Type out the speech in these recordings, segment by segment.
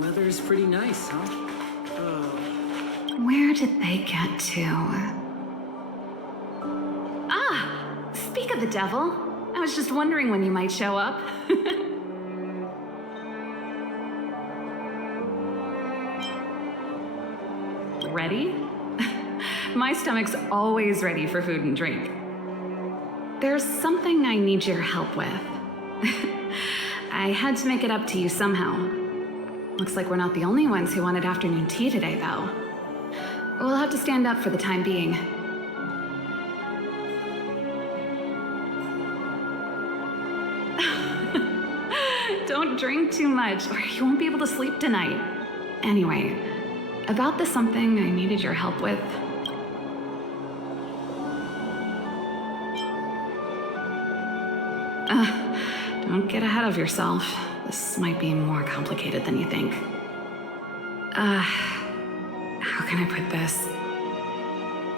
Weather's pretty nice, huh? Where did they get to? Ah! Speak of the devil. I was just wondering when you might show up. Ready? My stomach's always ready for food and drink. There's something I need your help with. I had to make it up to you somehow. Looks like we're not the only ones who wanted afternoon tea today, though. We'll have to stand up for the time being. Don't drink too much, or you won't be able to sleep tonight. Anyway, about the something I needed your help with. Don't get ahead of yourself. This might be more complicated than you think. How can I put this?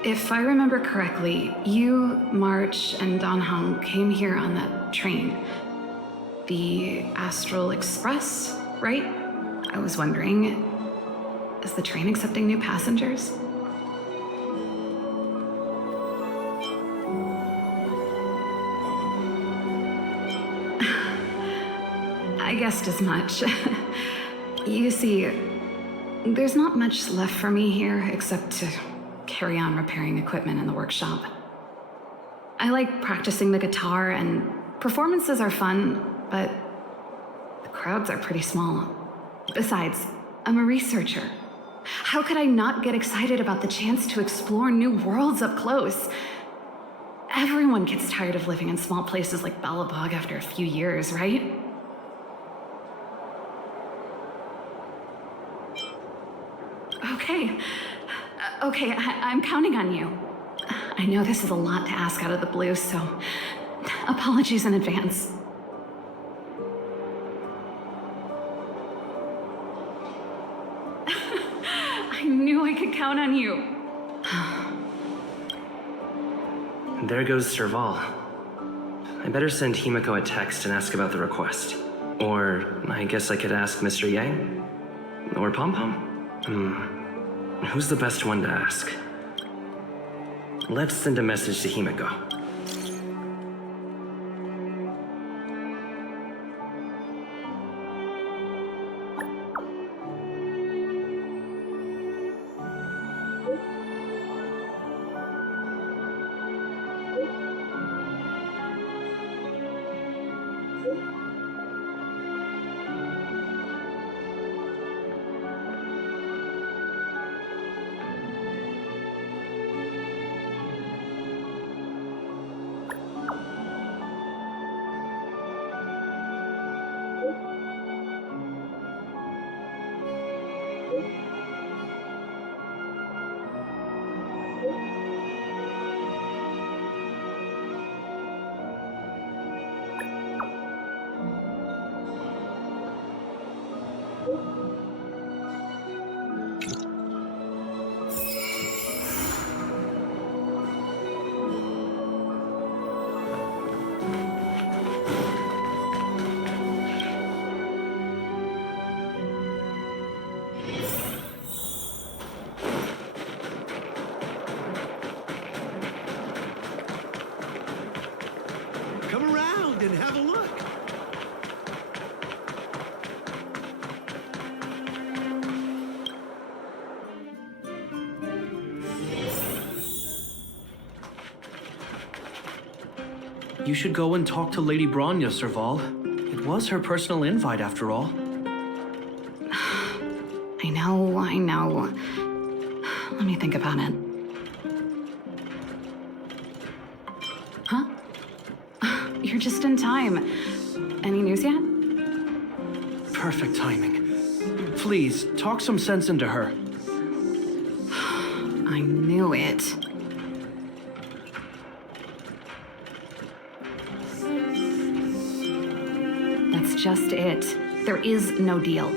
If I remember correctly, you, March, and Don Hong came here on that train. The Astral Express, right? I was wondering, is the train accepting new passengers? I guessed as much. You see, there's not much left for me here except to carry on repairing equipment in the workshop. I like practicing the guitar, and performances are fun, but the crowds are pretty small. Besides, I'm a researcher. How could I not get excited about the chance to explore new worlds up close? Everyone gets tired of living in small places like Belobog after a few years, right? Okay, I'm counting on you. I know this is a lot to ask out of the blue, so apologies in advance. I knew I could count on you. There goes Serval. I better send Himiko a text and ask about the request. Or I guess I could ask Mr. Yang? Or Pom Pom? Who's the best one to ask? Let's send a message to Himiko. Come around and have a look. You should go and talk to Lady Bronya, Serval. It was her personal invite, after all. I know. Let me think about it. Huh? You're just in time. Any news yet? Perfect timing. Please, talk some sense into her. I knew it. That's just it. There is no deal.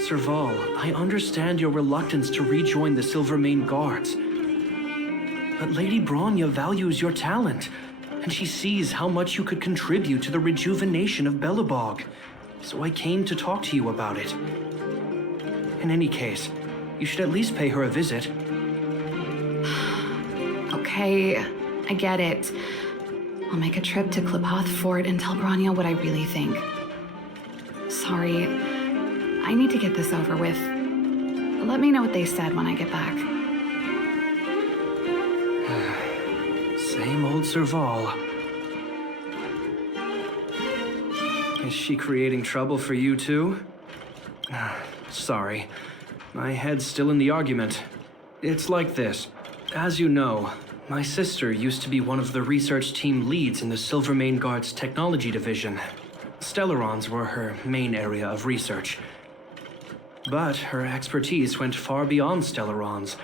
Serval, I understand your reluctance to rejoin the Silvermane Guards. But Lady Bronya values your talent, and she sees how much you could contribute to the rejuvenation of Belobog. So I came to talk to you about it. In any case, you should at least pay her a visit. Okay, I get it. I'll make a trip to Gepard Fort and tell Bronya what I really think. Sorry, I need to get this over with. Let me know what they said when I get back. Same old Serval. Is she creating trouble for you too? Sorry, my head's still in the argument. It's like this. As you know, my sister used to be one of the research team leads in the Silvermane Guard's technology division. Stellarons were her main area of research. But her expertise went far beyond Stellarons.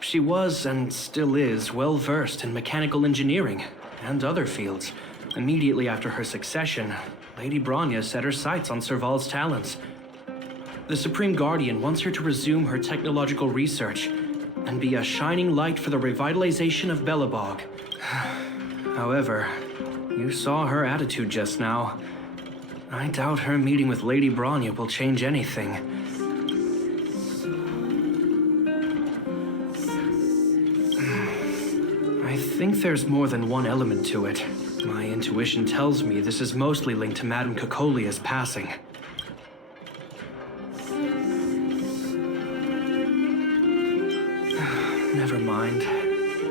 She was, and still is, well versed in mechanical engineering and other fields. Immediately after her succession, Lady Bronya set her sights on Serval's talents. The Supreme Guardian wants her to resume her technological research and be a shining light for the revitalization of Belobog. However, you saw her attitude just now. I doubt her meeting with Lady Bronya will change anything. I think there's more than one element to it. My intuition tells me this is mostly linked to Madame Cocolia's passing. Never mind.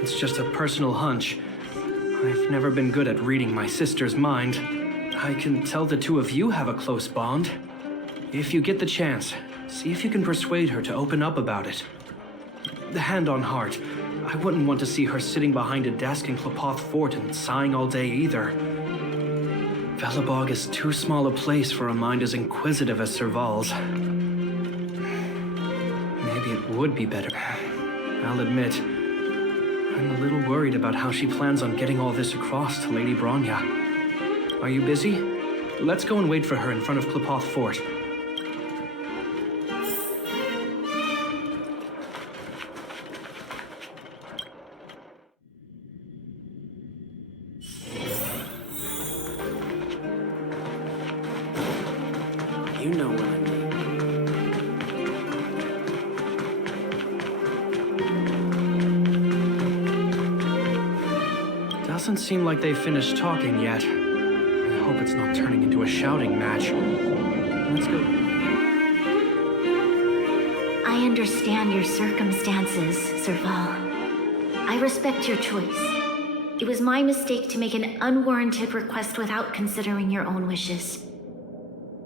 It's just a personal hunch. I've never been good at reading my sister's mind. I can tell the two of you have a close bond. If you get the chance, see if you can persuade her to open up about it. Hand on heart, I wouldn't want to see her sitting behind a desk in Gepard Fort and sighing all day either. Belobog is too small a place for a mind as inquisitive as Serval's. Maybe it would be better. I'll admit, I'm a little worried about how she plans on getting all this across to Lady Bronya. Are you busy? Let's go and wait for her in front of Gepard Fort. You know what I mean. Doesn't seem like they've finished talking yet. I hope it's not turning into a shouting match. Let's go. I understand your circumstances, Serval. I respect your choice. It was my mistake to make an unwarranted request without considering your own wishes.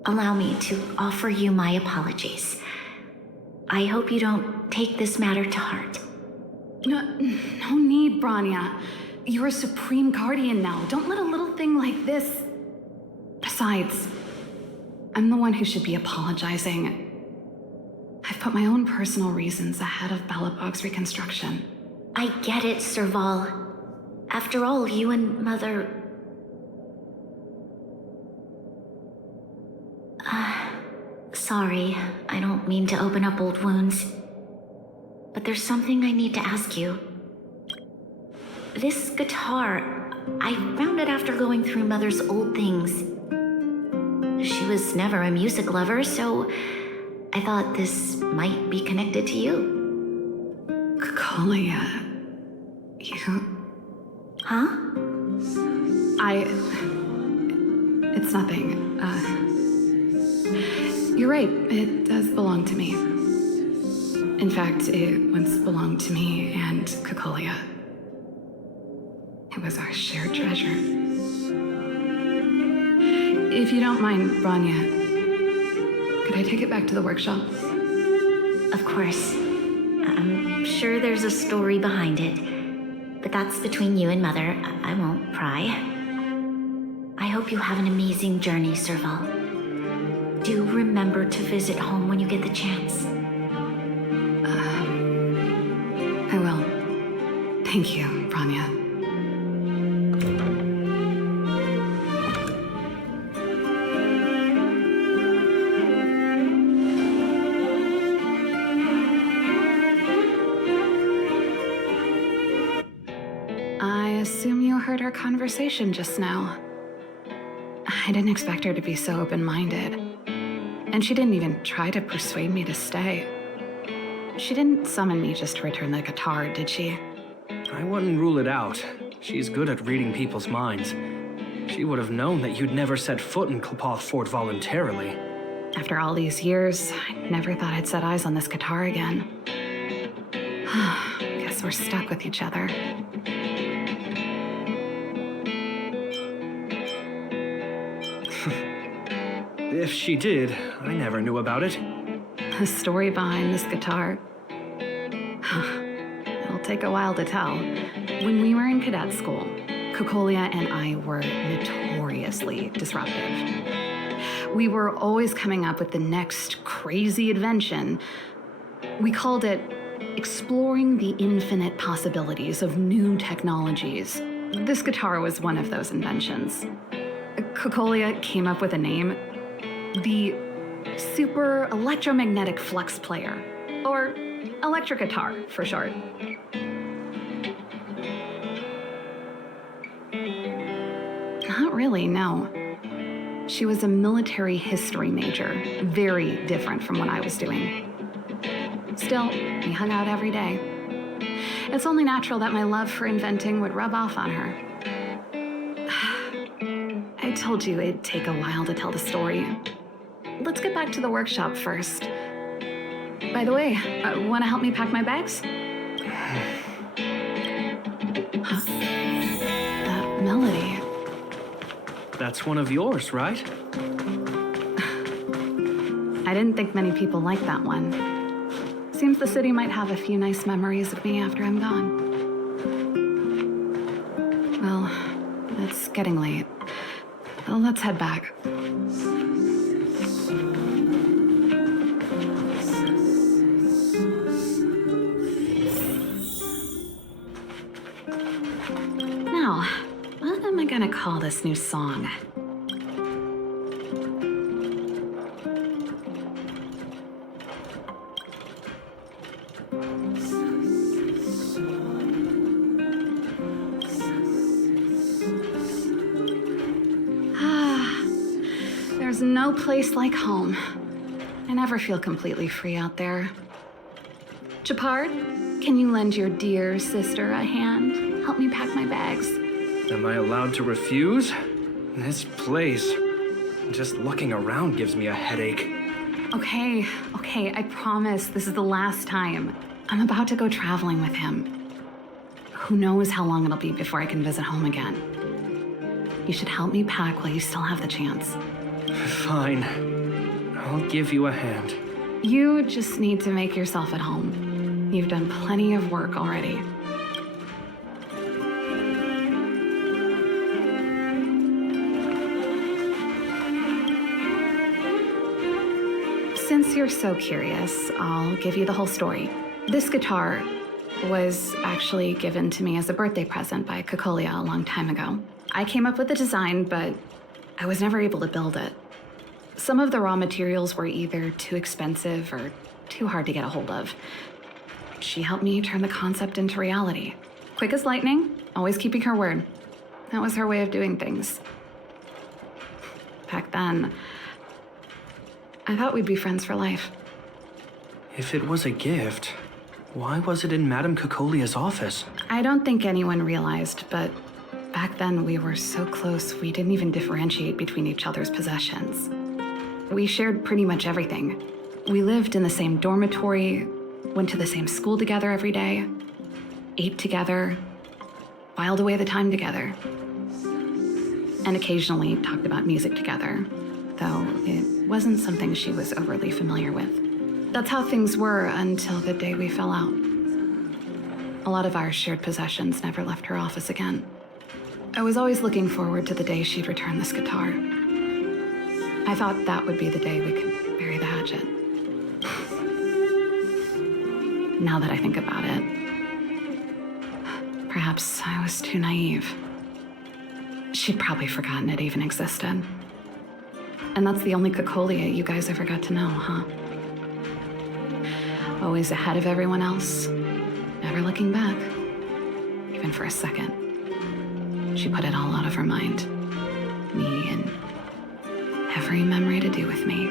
Allow me to offer you my apologies. I hope you don't take this matter to heart. No need, Bronya. You're a Supreme Guardian now. Don't let a little thing like this... Besides, I'm the one who should be apologizing. I've put my own personal reasons ahead of Belobog's reconstruction. I get it, Serval. After all, you and Mother... Sorry, I don't mean to open up old wounds. But there's something I need to ask you. This guitar, I found it after going through Mother's old things. She was never a music lover, so I thought this might be connected to you. Cocolia... You... Huh? It's nothing. You're right, it does belong to me. In fact, it once belonged to me and Cocolia. It was our shared treasure. If you don't mind, Bronya, could I take it back to the workshop? Of course. I'm sure there's a story behind it. But that's between you and Mother. I won't pry. I hope you have an amazing journey, Serval. Do remember to visit home when you get the chance. I will. Thank you, Rania. I assume you heard our conversation just now. I didn't expect her to be so open-minded. And she didn't even try to persuade me to stay. She didn't summon me just to return the guitar, did she? I wouldn't rule it out. She's good at reading people's minds. She would have known that you'd never set foot in Clopoth Fort voluntarily. After all these years, I never thought I'd set eyes on this guitar again. Guess we're stuck with each other. If she did, I never knew about it. The story behind this guitar. It'll take a while to tell. When we were in cadet school, Cocolia and I were notoriously disruptive. We were always coming up with the next crazy invention. We called it exploring the infinite possibilities of new technologies. This guitar was one of those inventions. Cocolia came up with a name, the Super Electromagnetic Flux Player, or electric guitar for short. Not really, no. She was a military history major, very different from what I was doing. Still, we hung out every day. It's only natural that my love for inventing would rub off on her. I told you it'd take a while to tell the story. Let's get back to the workshop first. By the way, want to help me pack my bags? That melody. That's one of yours, right? I didn't think many people liked that one. Seems the city might have a few nice memories of me after I'm gone. Well, it's getting late. Let's head back. Now, what am I gonna call this new song? There's no place like home. I never feel completely free out there. Gepard, can you lend your dear sister a hand? Help me pack my bags. Am I allowed to refuse? This place, just looking around gives me a headache. Okay, I promise this is the last time. I'm about to go traveling with him. Who knows how long it'll be before I can visit home again. You should help me pack while you still have the chance. Fine. I'll give you a hand. You just need to make yourself at home. You've done plenty of work already. Since you're so curious, I'll give you the whole story. This guitar was actually given to me as a birthday present by Cocolia a long time ago. I came up with the design, but I was never able to build it. Some of the raw materials were either too expensive or too hard to get a hold of. She helped me turn the concept into reality. Quick as lightning, always keeping her word. That was her way of doing things. Back then, I thought we'd be friends for life. If it was a gift, why was it in Madame Cocolia's office? I don't think anyone realized, but back then we were so close we didn't even differentiate between each other's possessions. We shared pretty much everything. We lived in the same dormitory, went to the same school together every day, ate together, whiled away the time together, and occasionally talked about music together, though it wasn't something she was overly familiar with. That's how things were until the day we fell out. A lot of our shared possessions never left her office again. I was always looking forward to the day she'd return this guitar. I thought that would be the day we could bury the hatchet. Now that I think about it, Perhaps I was too naive. She'd probably forgotten it even existed. And that's the only Cocolia you guys ever got to know, huh? Always ahead of everyone else, never looking back, even for a second. She put it all out of her mind. Me and every memory to do with me.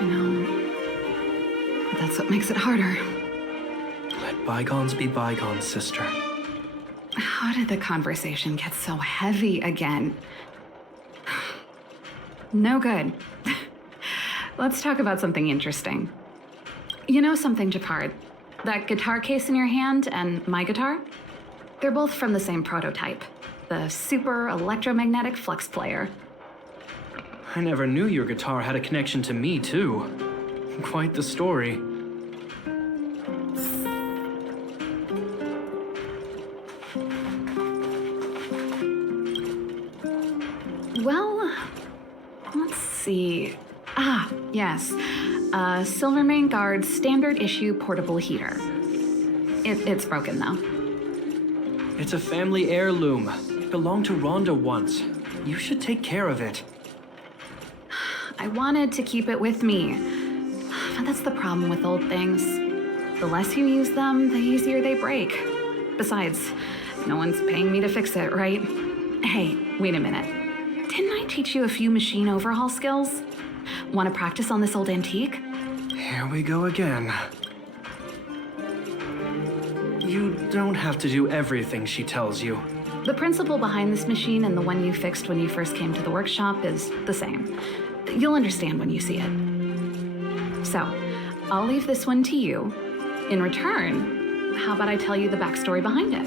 You know, that's what makes it harder. Let bygones be bygones, sister. How did the conversation get so heavy again? No good. Let's talk about something interesting. You know something, Gepard? That guitar case in your hand and my guitar? They're both from the same prototype. The Super Electromagnetic Flux Player. I never knew your guitar had a connection to me, too. Quite the story. Well, let's see. Ah, yes. Silvermane Guard's standard issue portable heater. It's broken, though. It's a family heirloom. It belonged to Rhonda once. You should take care of it. I wanted to keep it with me. But that's the problem with old things. The less you use them, the easier they break. Besides, no one's paying me to fix it, right? Hey, wait a minute. Didn't I teach you a few machine overhaul skills? Want to practice on this old antique? Here we go again. You don't have to do everything she tells you. The principle behind this machine and the one you fixed when you first came to the workshop is the same. You'll understand when you see it. So, I'll leave this one to you. In return, how about I tell you the backstory behind it?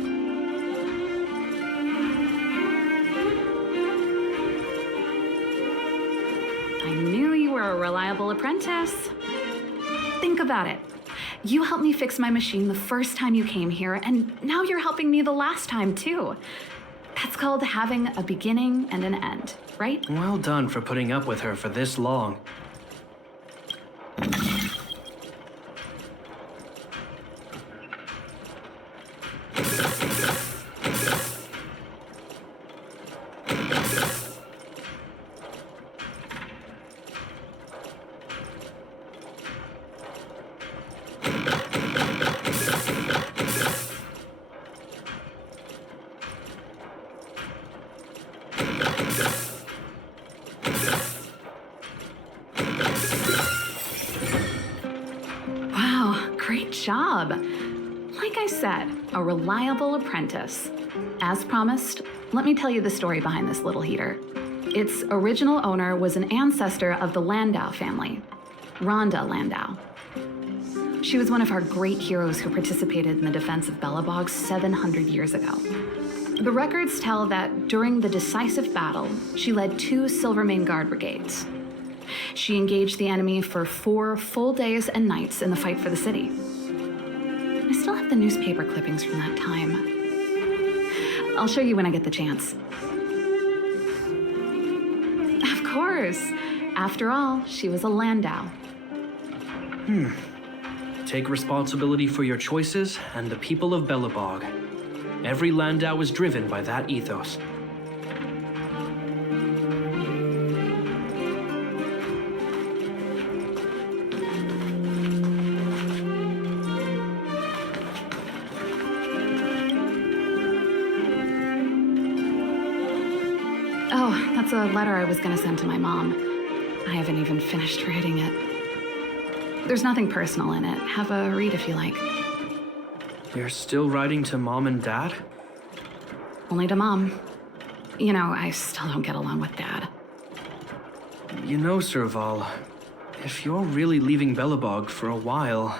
I knew you were a reliable apprentice. Think about it. You helped me fix my machine the first time you came here, and now you're helping me the last time, too. That's called having a beginning and an end, right? Well done for putting up with her for this long. Great job. Like I said, a reliable apprentice. As promised, let me tell you the story behind this little heater. Its original owner was an ancestor of the Landau family, Rhonda Landau. She was one of our great heroes who participated in the defense of Belobog 700 years ago. The records tell that during the decisive battle, she led 2 Silvermane Guard brigades. She engaged the enemy for 4 full days and nights in the fight for the city. I still have the newspaper clippings from that time. I'll show you when I get the chance. Of course. After all, she was a Landau. Take responsibility for your choices and the people of Belobog. Every Landau is driven by that ethos. Oh, that's a letter I was gonna send to my mom. I haven't even finished writing it. There's nothing personal in it. Have a read if you like. You're still writing to Mom and Dad? Only to Mom. You know, I still don't get along with Dad. You know, Serval, if you're really leaving Belobog for a while,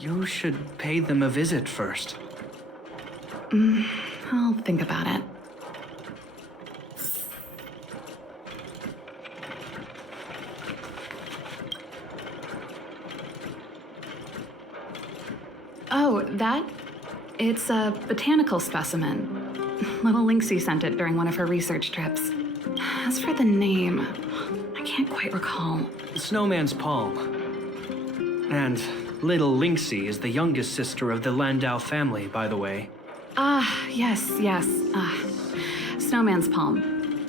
you should pay them a visit first. I'll think about it. Oh, that? It's a botanical specimen. Little Lynxie sent it during one of her research trips. As for the name, I can't quite recall. Snowman's palm. And little Lynxie is the youngest sister of the Landau family, by the way. Yes. Snowman's palm.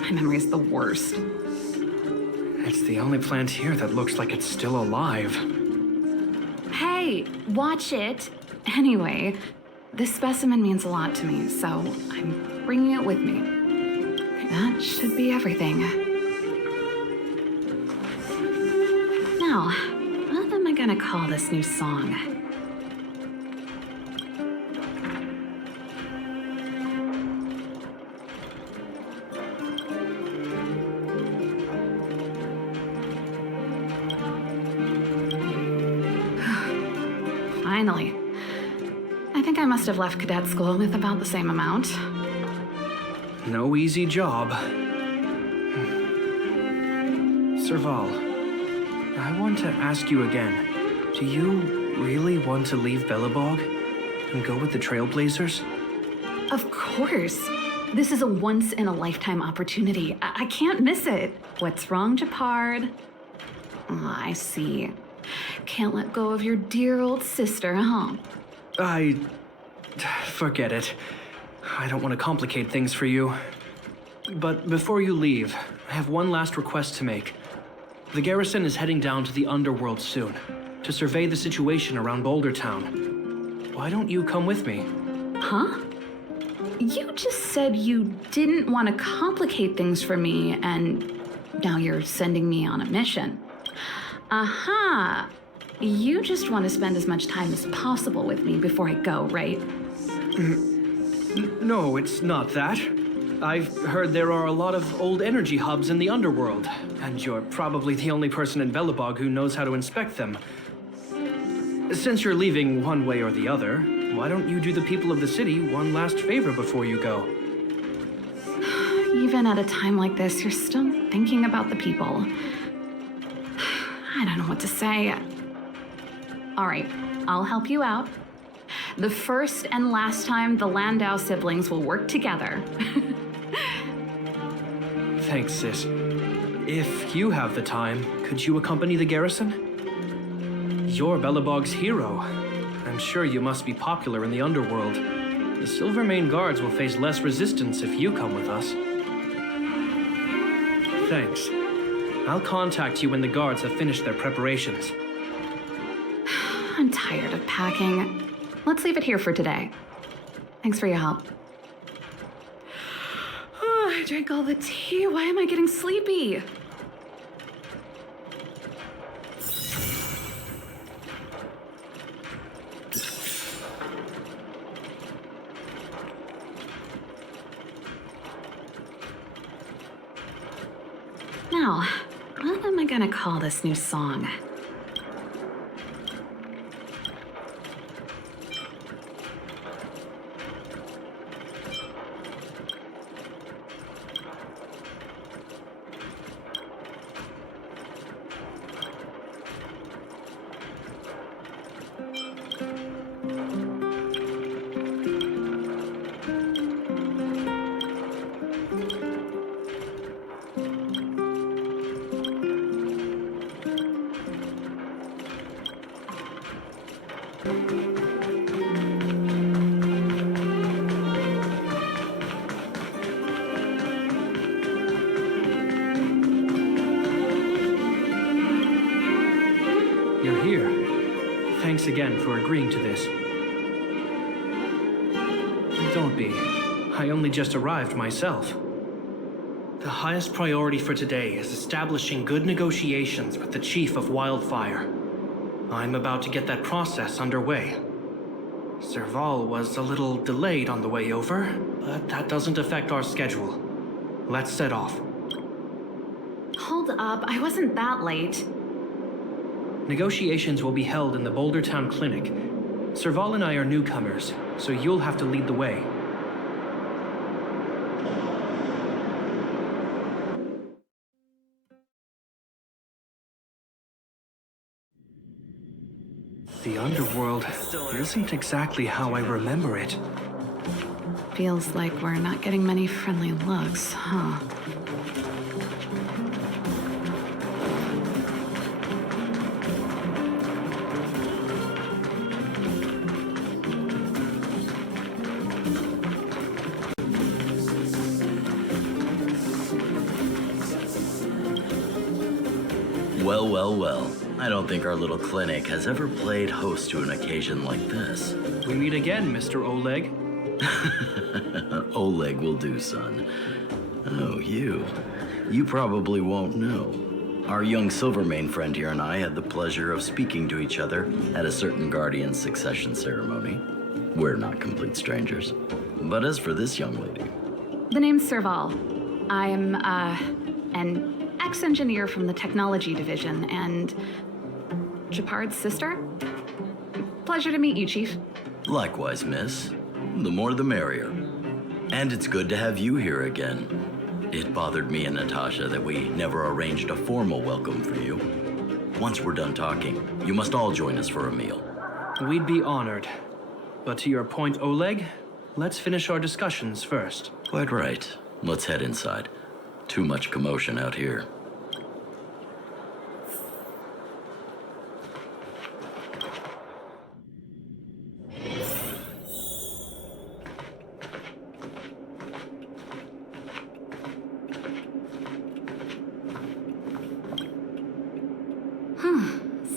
My memory's the worst. It's the only plant here that looks like it's still alive. Hey, watch it. Anyway, this specimen means a lot to me, so I'm bringing it with me. That should be everything. Now, what am I gonna call this new song? Finally. I think I must have left cadet school with about the same amount. No easy job. Serval, I want to ask you again. Do you really want to leave Belobog and go with the Trailblazers? Of course. This is a once-in-a-lifetime opportunity. I can't miss it. What's wrong, Gepard? Oh, I see. Can't let go of your dear old sister, huh? Forget it. I don't want to complicate things for you. But before you leave, I have one last request to make. The garrison is heading down to the Underworld soon, to survey the situation around Boulder Town. Why don't you come with me? Huh? You just said you didn't want to complicate things for me, and now you're sending me on a mission. Aha! You just want to spend as much time as possible with me before I go, right? No, it's not that. I've heard there are a lot of old energy hubs in the Underworld, and you're probably the only person in Belobog who knows how to inspect them. Since you're leaving one way or the other, why don't you do the people of the city one last favor before you go? Even at a time like this, you're still thinking about the people. I don't know what to say. All right, I'll help you out. The first and last time the Landau siblings will work together. Thanks, sis. If you have the time, could you accompany the garrison? You're Belobog's hero. I'm sure you must be popular in the Underworld. The Silvermane Guards will face less resistance if you come with us. Thanks. I'll contact you when the guards have finished their preparations. I'm tired of packing. Let's leave it here for today. Thanks for your help. Oh, I drank all the tea. Why am I getting sleepy? Now, what am I gonna call this new song? You're here. Thanks again for agreeing to this. Don't be. I only just arrived myself. The highest priority for today is establishing good negotiations with the chief of Wildfire. I'm about to get that process underway. Serval was a little delayed on the way over, but that doesn't affect our schedule. Let's set off. Hold up, I wasn't that late. Negotiations will be held in the Boulder Town Clinic. Serval and I are newcomers, so you'll have to lead the way. The Underworld isn't exactly how I remember it. Feels like we're not getting many friendly looks, huh? Well, well, well. I don't think our little clinic has ever played host to an occasion like this. We meet again, Mr. Oleg. Oleg will do, son. Oh, you. You probably won't know. Our young Silvermane friend here and I had the pleasure of speaking to each other at a certain Guardian succession ceremony. We're not complete strangers. But as for this young lady... The name's Serval. I'm, an ex-engineer from the technology division and Gepard's sister. Pleasure to meet you, Chief. Likewise, miss. The more the merrier. And it's good to have you here again. It bothered me and Natasha that we never arranged a formal welcome for you. Once we're done talking, you must all join us for a meal. We'd be honored. But to your point, Oleg, let's finish our discussions first. Quite right. Let's head inside. Too much commotion out here.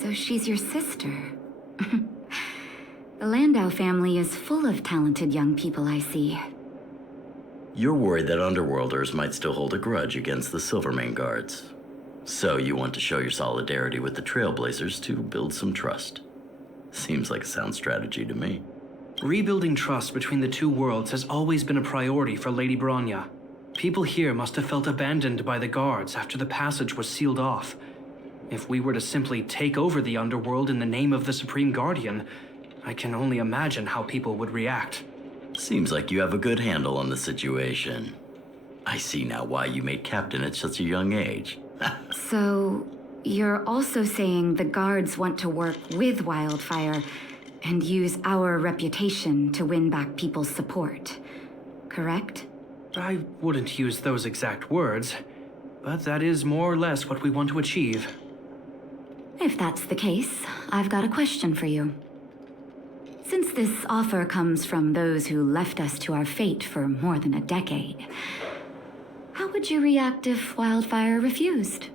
So she's your sister. The Landau family is full of talented young people, I see. You're worried that Underworlders might still hold a grudge against the Silvermane guards. So you want to show your solidarity with the Trailblazers to build some trust. Seems like a sound strategy to me. Rebuilding trust between the two worlds has always been a priority for Lady Bronya. People here must have felt abandoned by the guards after the passage was sealed off. If we were to simply take over the Underworld in the name of the Supreme Guardian, I can only imagine how people would react. Seems like you have a good handle on the situation. I see now why you made captain at such a young age. So, you're also saying the guards want to work with Wildfire and use our reputation to win back people's support, correct? I wouldn't use those exact words, but that is more or less what we want to achieve. If that's the case, I've got a question for you. Since this offer comes from those who left us to our fate for more than a decade, how would you react if Wildfire refused?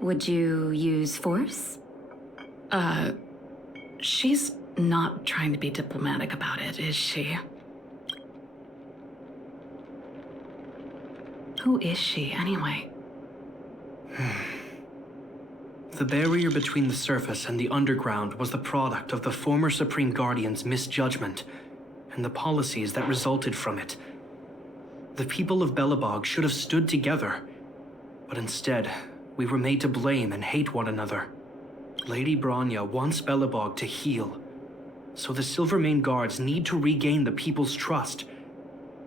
Would you use force? She's not trying to be diplomatic about it, is she? Who is she, anyway? The barrier between the surface and the underground was the product of the former Supreme Guardian's misjudgment and the policies that resulted from it. The people of Belobog should have stood together, but instead, we were made to blame and hate one another. Lady Bronya wants Belobog to heal, so the Silvermane guards need to regain the people's trust.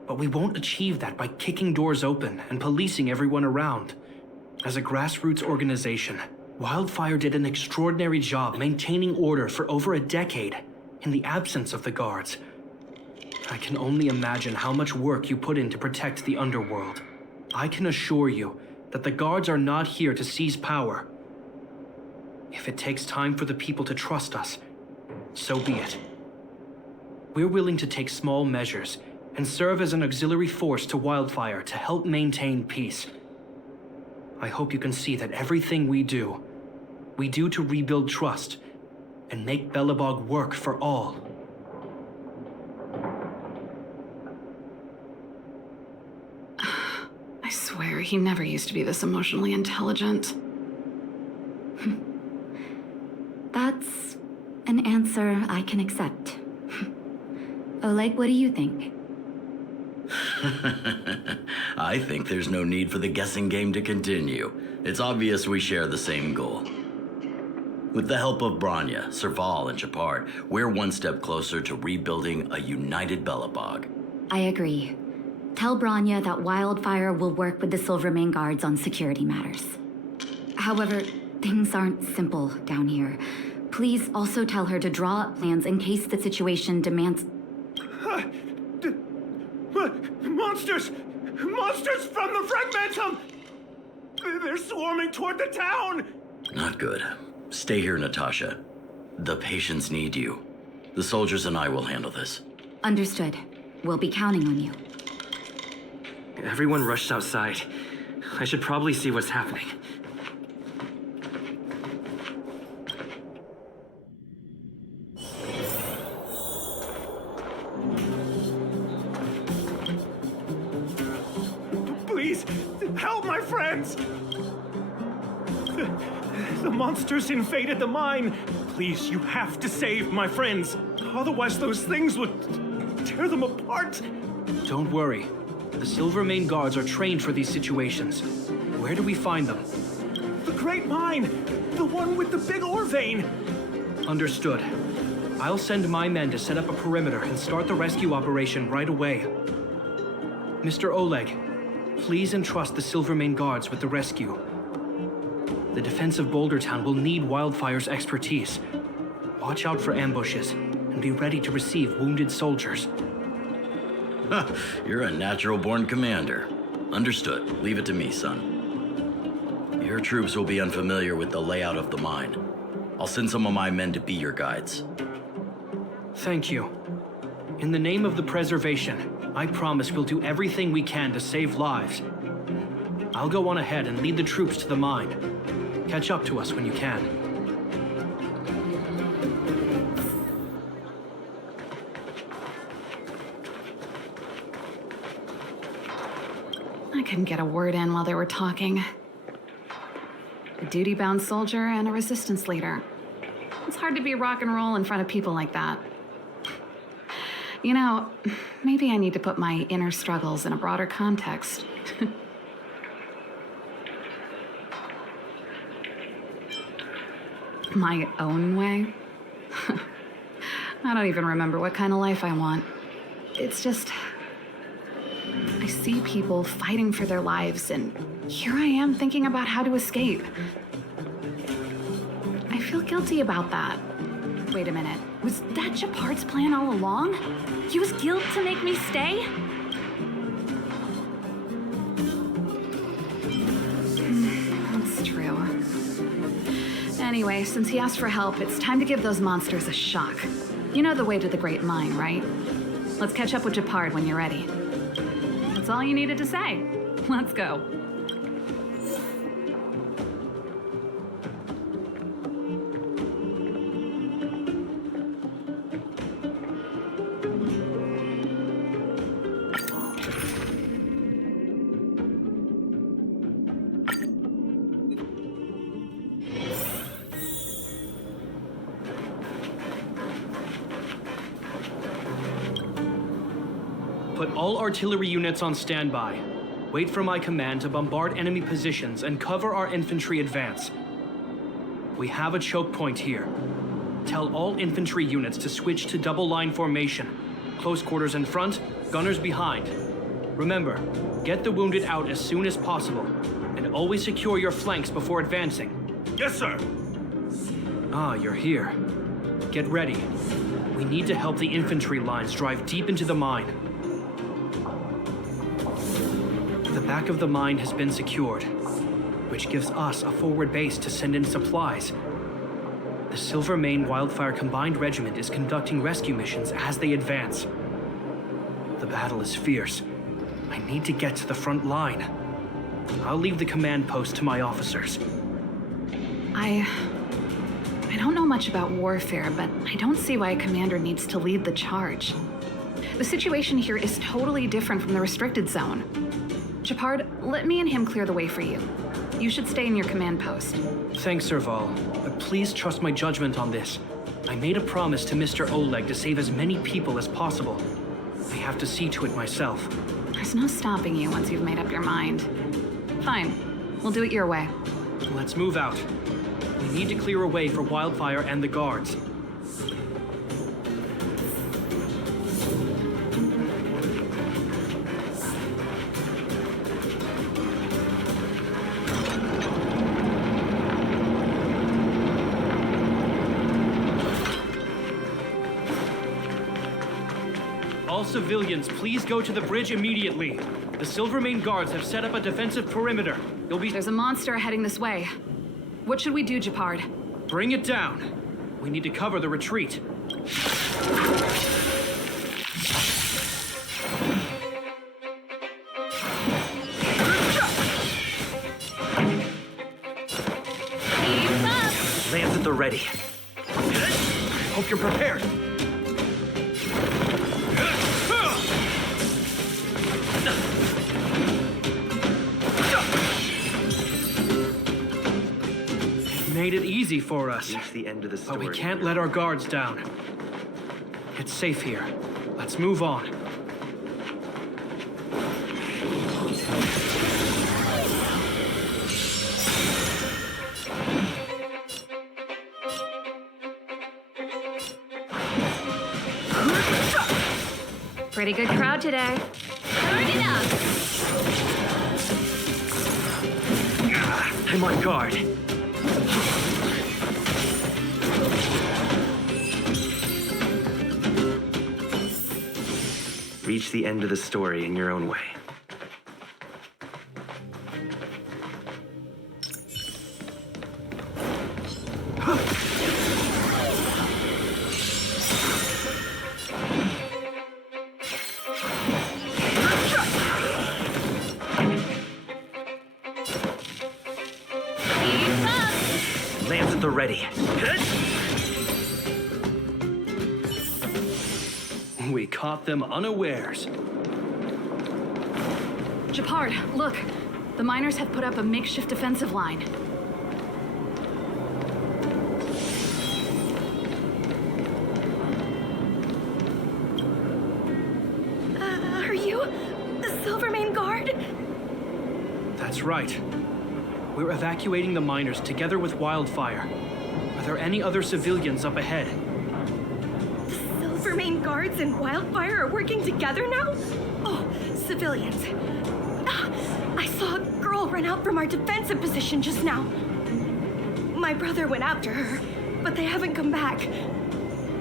But we won't achieve that by kicking doors open and policing everyone around. As a grassroots organization, Wildfire did an extraordinary job maintaining order for over a decade in the absence of the guards. I can only imagine how much work you put in to protect the Underworld. I can assure you that the guards are not here to seize power. If it takes time for the people to trust us, so be it. We're willing to take small measures and serve as an auxiliary force to Wildfire to help maintain peace. I hope you can see that everything we do to rebuild trust and make Belobog work for all. I swear, he never used to be this emotionally intelligent. That's an answer I can accept. Oleg, what do you think? I think there's no need for the guessing game to continue. It's obvious we share the same goal. With the help of Bronya, Serval, and Gepard, we're one step closer to rebuilding a united Belobog. I agree. Tell Bronya that Wildfire will work with the Silvermane guards on security matters. However, things aren't simple down here. Please also tell her to draw up plans in case the situation demands... Monsters! Monsters from the Fragmentum! They're swarming toward the town! Not good. Stay here, Natasha. The patients need you. The soldiers and I will handle this. Understood. We'll be counting on you. Everyone rushed outside. I should probably see what's happening. Please, help my friends! The monsters invaded the mine. Please, you have to save my friends. Otherwise, those things would tear them apart. Don't worry. The Silvermane guards are trained for these situations. Where do we find them? The Great Mine! The one with the big ore vein! Understood. I'll send my men to set up a perimeter and start the rescue operation right away. Mr. Oleg, please entrust the Silvermane guards with the rescue. The defense of Boulder Town will need Wildfire's expertise. Watch out for ambushes and be ready to receive wounded soldiers. You're a natural-born commander. Understood. Leave it to me, son. Your troops will be unfamiliar with the layout of the mine. I'll send some of my men to be your guides. Thank you. In the name of the preservation, I promise we'll do everything we can to save lives. I'll go on ahead and lead the troops to the mine. Catch up to us when you can. I couldn't get a word in while they were talking. A duty-bound soldier and a resistance leader. It's hard to be rock and roll in front of people like that. You know, maybe I need to put my inner struggles in a broader context. My own way? I don't even remember what kind of life I want. It's just... I see people fighting for their lives, and here I am thinking about how to escape. I feel guilty about that. Wait a minute, was that Gepard's plan all along? Use guilt to make me stay? That's true. Anyway, since he asked for help, it's time to give those monsters a shock. You know the way to the Great Mine, right? Let's catch up with Gepard when you're ready. That's all you needed to say. Let's go. Put all artillery units on standby. Wait for my command to bombard enemy positions and cover our infantry advance. We have a choke point here. Tell all infantry units to switch to double line formation. Close quarters in front, gunners behind. Remember, get the wounded out as soon as possible, and always secure your flanks before advancing. Yes, sir. Ah, you're here. Get ready. We need to help the infantry lines drive deep into the mine. The back of the mine has been secured, which gives us a forward base to send in supplies. The Silvermane Wildfire Combined Regiment is conducting rescue missions as they advance. The battle is fierce. I need to get to the front line. I'll leave the command post to my officers. I don't know much about warfare, but I don't see why a commander needs to lead the charge. The situation here is totally different from the restricted zone. Gepard, let me and him clear the way for you. You should stay in your command post. Thanks, Serval, but please trust my judgment on this. I made a promise to Mr. Oleg to save as many people as possible. I have to see to it myself. There's no stopping you once you've made up your mind. Fine, we'll do it your way. Let's move out. We need to clear a way for Wildfire and the guards. All civilians, please go to the bridge immediately. The Silvermane guards have set up a defensive perimeter. There's a monster heading this way. What should we do, Gepard? Bring it down. We need to cover the retreat. at the ready. Hope you're prepared. Made it easy for us. Reach the end of the But story. we can't let our guards down. It's safe here. Let's move on. Pretty good crowd today. Turn it up! I'm on guard. Reach the end of the story in your own way. Lands at the ready. We caught them unawares. Gepard, look. The miners have put up a makeshift defensive line. Are you the Silvermane Guard? That's right. We're evacuating the miners together with Wildfire. Are there any other civilians up ahead? Silvermane Guards and Wildfire are working together now? Oh, civilians. I saw a girl run out from our defensive position just now. My brother went after her, but they haven't come back.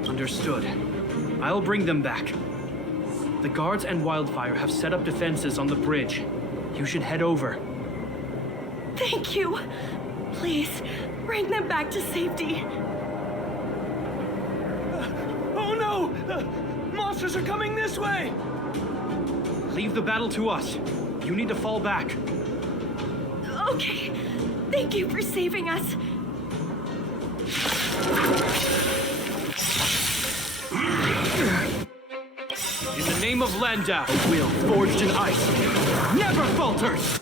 Understood. I'll bring them back. The guards and Wildfire have set up defenses on the bridge. You should head over. Thank you. Please, bring them back to safety. Oh no! Monsters are coming this way! Leave the battle to us. You need to fall back. Okay. Thank you for saving us. In the name of Landau, a will forged in ice never falters!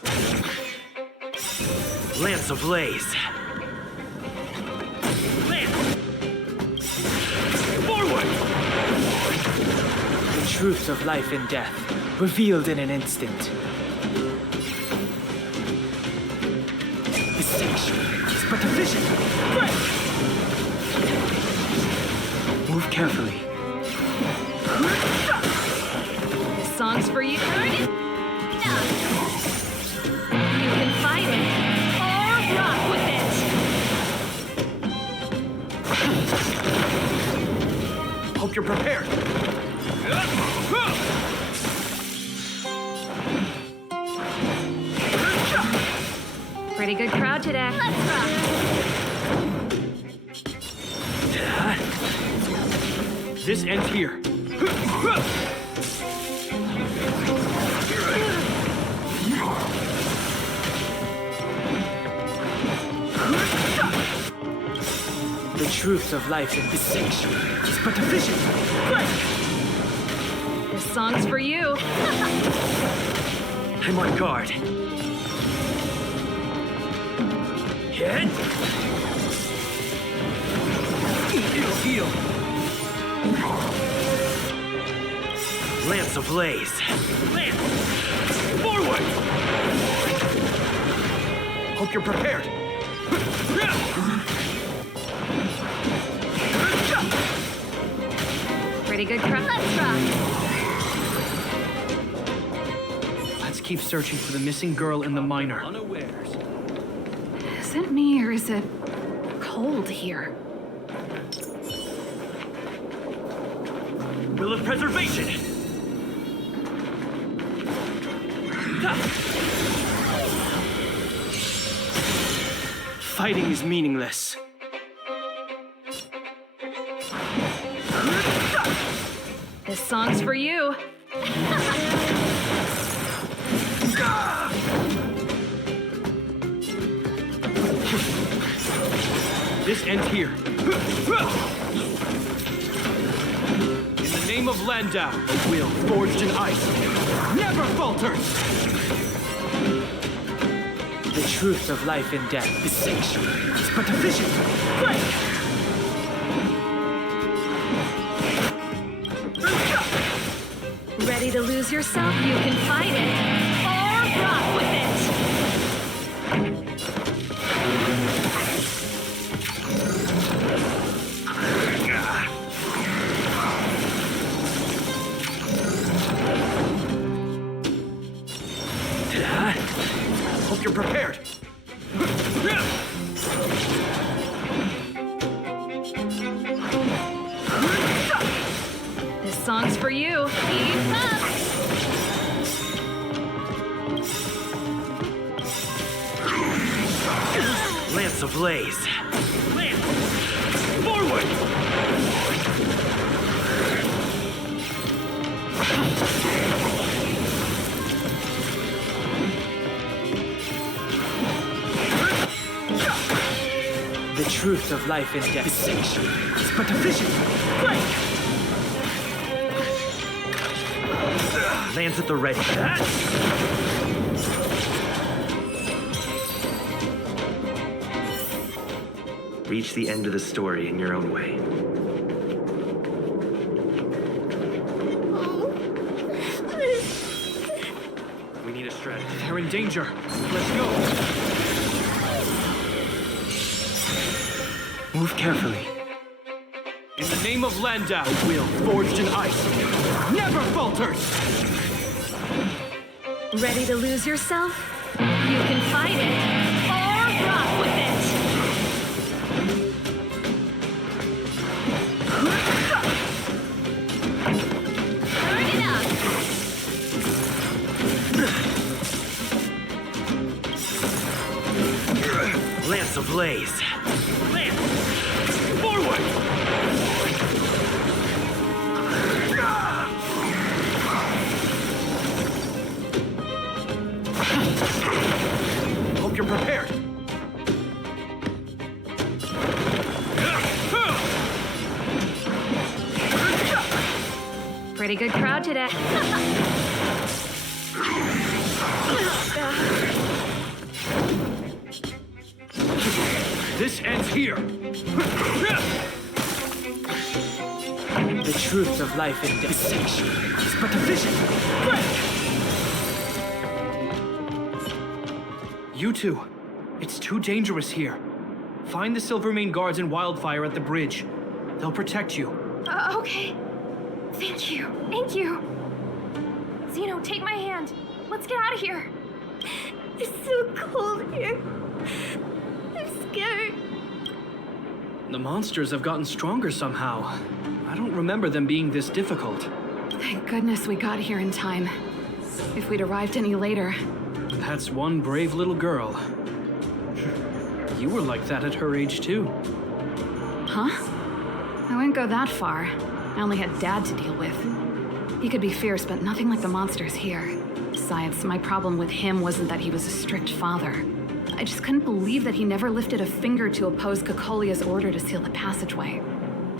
Lance ablaze. Lance! Forward! The truth of life and death, revealed in an instant. Distinction is but a vision. Break! Move carefully. This song's for you. Turn it up! You can fight it, or rock with it! Hope you're prepared. Pretty good crowd today. Let's rock! This ends here. The truth of life and distinction is but a vision. Break! This song's for you. I'm on guard. Hit! It'll heal. Lance ablaze. Lance! Forward! Hope you're prepared. Pretty good crowd. Let's rock! Let's keep searching for the missing girl and the miner. Unawares. Is it me or is it cold here? Will of preservation! Fighting is meaningless. This song's for you. This ends here. In the name of Landau, a will forged in ice never falters! The truth of life and death, the sanctuary, is but a vision. Break! Ready to lose yourself? You can fight it, or rock with it! Hope you're prepared. This song's for you. Keep up! Lance ablaze. Lance! Forward! The truth of life and death, the sanctuary, is but a vision. Break! Lance at the ready. Reach the end of the story in your own way. We need a strategy. They're in danger. Let's go. Move carefully. In the name of Landau, a will forged in ice never falters! Ready to lose yourself? You can fight it, or rock with it! Turn it up! Lance ablaze. Lance! Forward! Hope you're prepared. Pretty good crowd today. This ends here. The truth of life and death, the sanctuary, is but a vision. Break! You two, it's too dangerous here. Find the Silvermane guards and Wildfire at the bridge. They'll protect you. Okay. Thank you. Thank you. Zeno, take my hand. Let's get out of here. It's so cold here. I'm scared. The monsters have gotten stronger somehow. I don't remember them being this difficult. Thank goodness we got here in time. If we'd arrived any later... That's one brave little girl. You were like that at her age, too. Huh? I wouldn't go that far. I only had Dad to deal with. He could be fierce, but nothing like the monsters here. Besides, my problem with him wasn't that he was a strict father. I just couldn't believe that he never lifted a finger to oppose Cocolia's order to seal the passageway.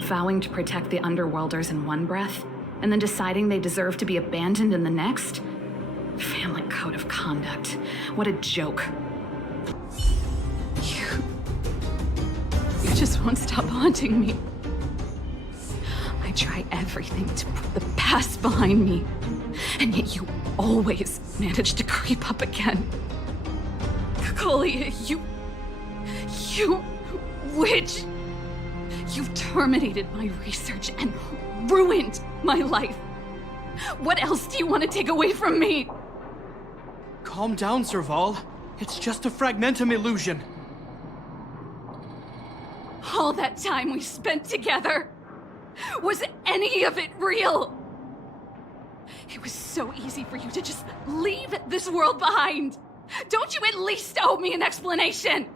Vowing to protect the Underworlders in one breath, and then deciding they deserve to be abandoned in the next? Family code of conduct. What a joke. You just won't stop haunting me. I try everything to put the past behind me, and yet you always manage to creep up again. Cocolia, you witch! You terminated my research and ruined my life. What else do you want to take away from me? Calm down, Serval. It's just a fragmentum illusion. All that time we spent together, was any of it real? It was so easy for you to just leave this world behind. Don't you at least owe me an explanation?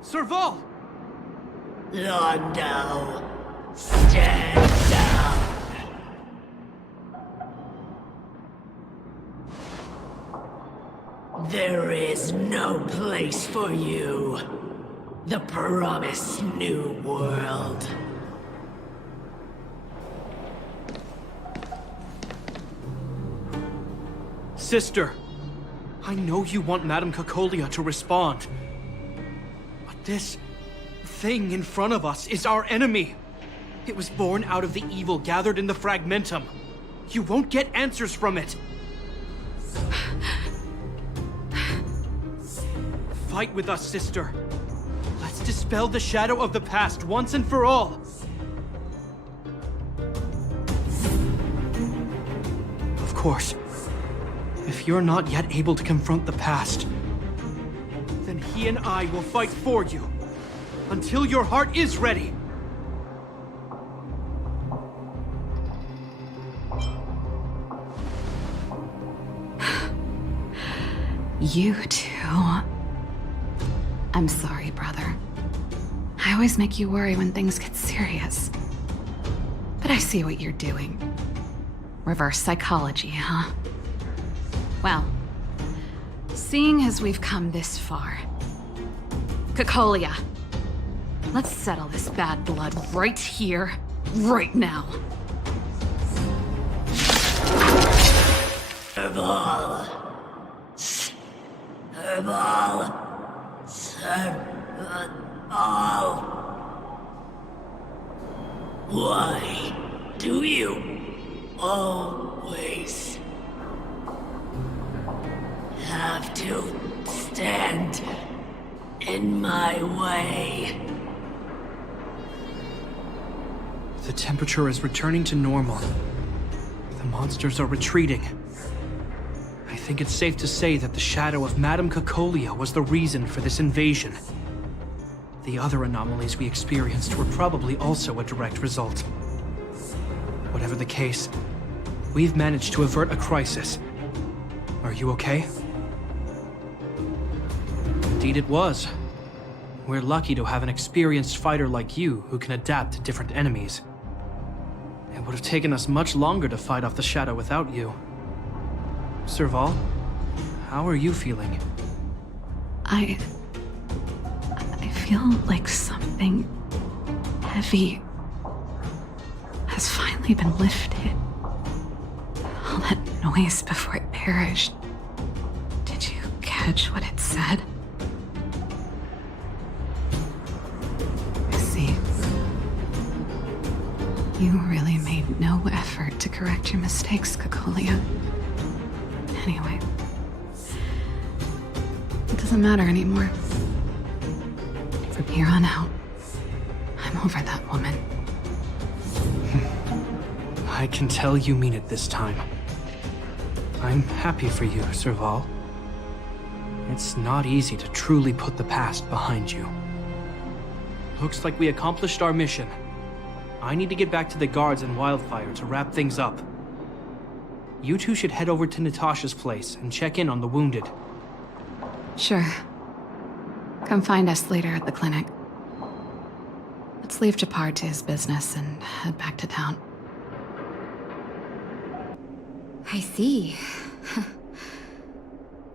Serval! Landau, stand down. There is no place for you. The promised new world. Sister, I know you want Madame Cacolia to respond. But this thing in front of us is our enemy. It was born out of the evil gathered in the Fragmentum. You won't get answers from it. Fight with us, sister. Let's dispel the shadow of the past once and for all. Of course, if you're not yet able to confront the past, then he and I will fight for you until your heart is ready. You too. I'm sorry, brother. I always make you worry when things get serious. But I see what you're doing. Reverse psychology, huh? Well, seeing as we've come this far, Cacolia, let's settle this bad blood right here, right now. Serval. Serval. Serval. Why do you always have to stand in my way? The temperature is returning to normal. The monsters are retreating. I think it's safe to say that the shadow of Madame Cacolia was the reason for this invasion. The other anomalies we experienced were probably also a direct result. Whatever the case, we've managed to avert a crisis. Are you okay? Indeed it was. We're lucky to have an experienced fighter like you who can adapt to different enemies. It would have taken us much longer to fight off the shadow without you. Serval, how are you feeling? I feel like something heavy has finally been lifted. All that noise before it perished. Did you catch what it said? I see. You really made no effort to correct your mistakes, Cacolia. Anyway, it doesn't matter anymore. From here on out, I'm over that woman. I can tell you mean it this time. I'm happy for you, Serval. It's not easy to truly put the past behind you. Looks like we accomplished our mission. I need to get back to the guards and Wildfire to wrap things up. You two should head over to Natasha's place and check in on the wounded. Sure. Come find us later at the clinic. Let's leave Gepard to his business and head back to town. I see.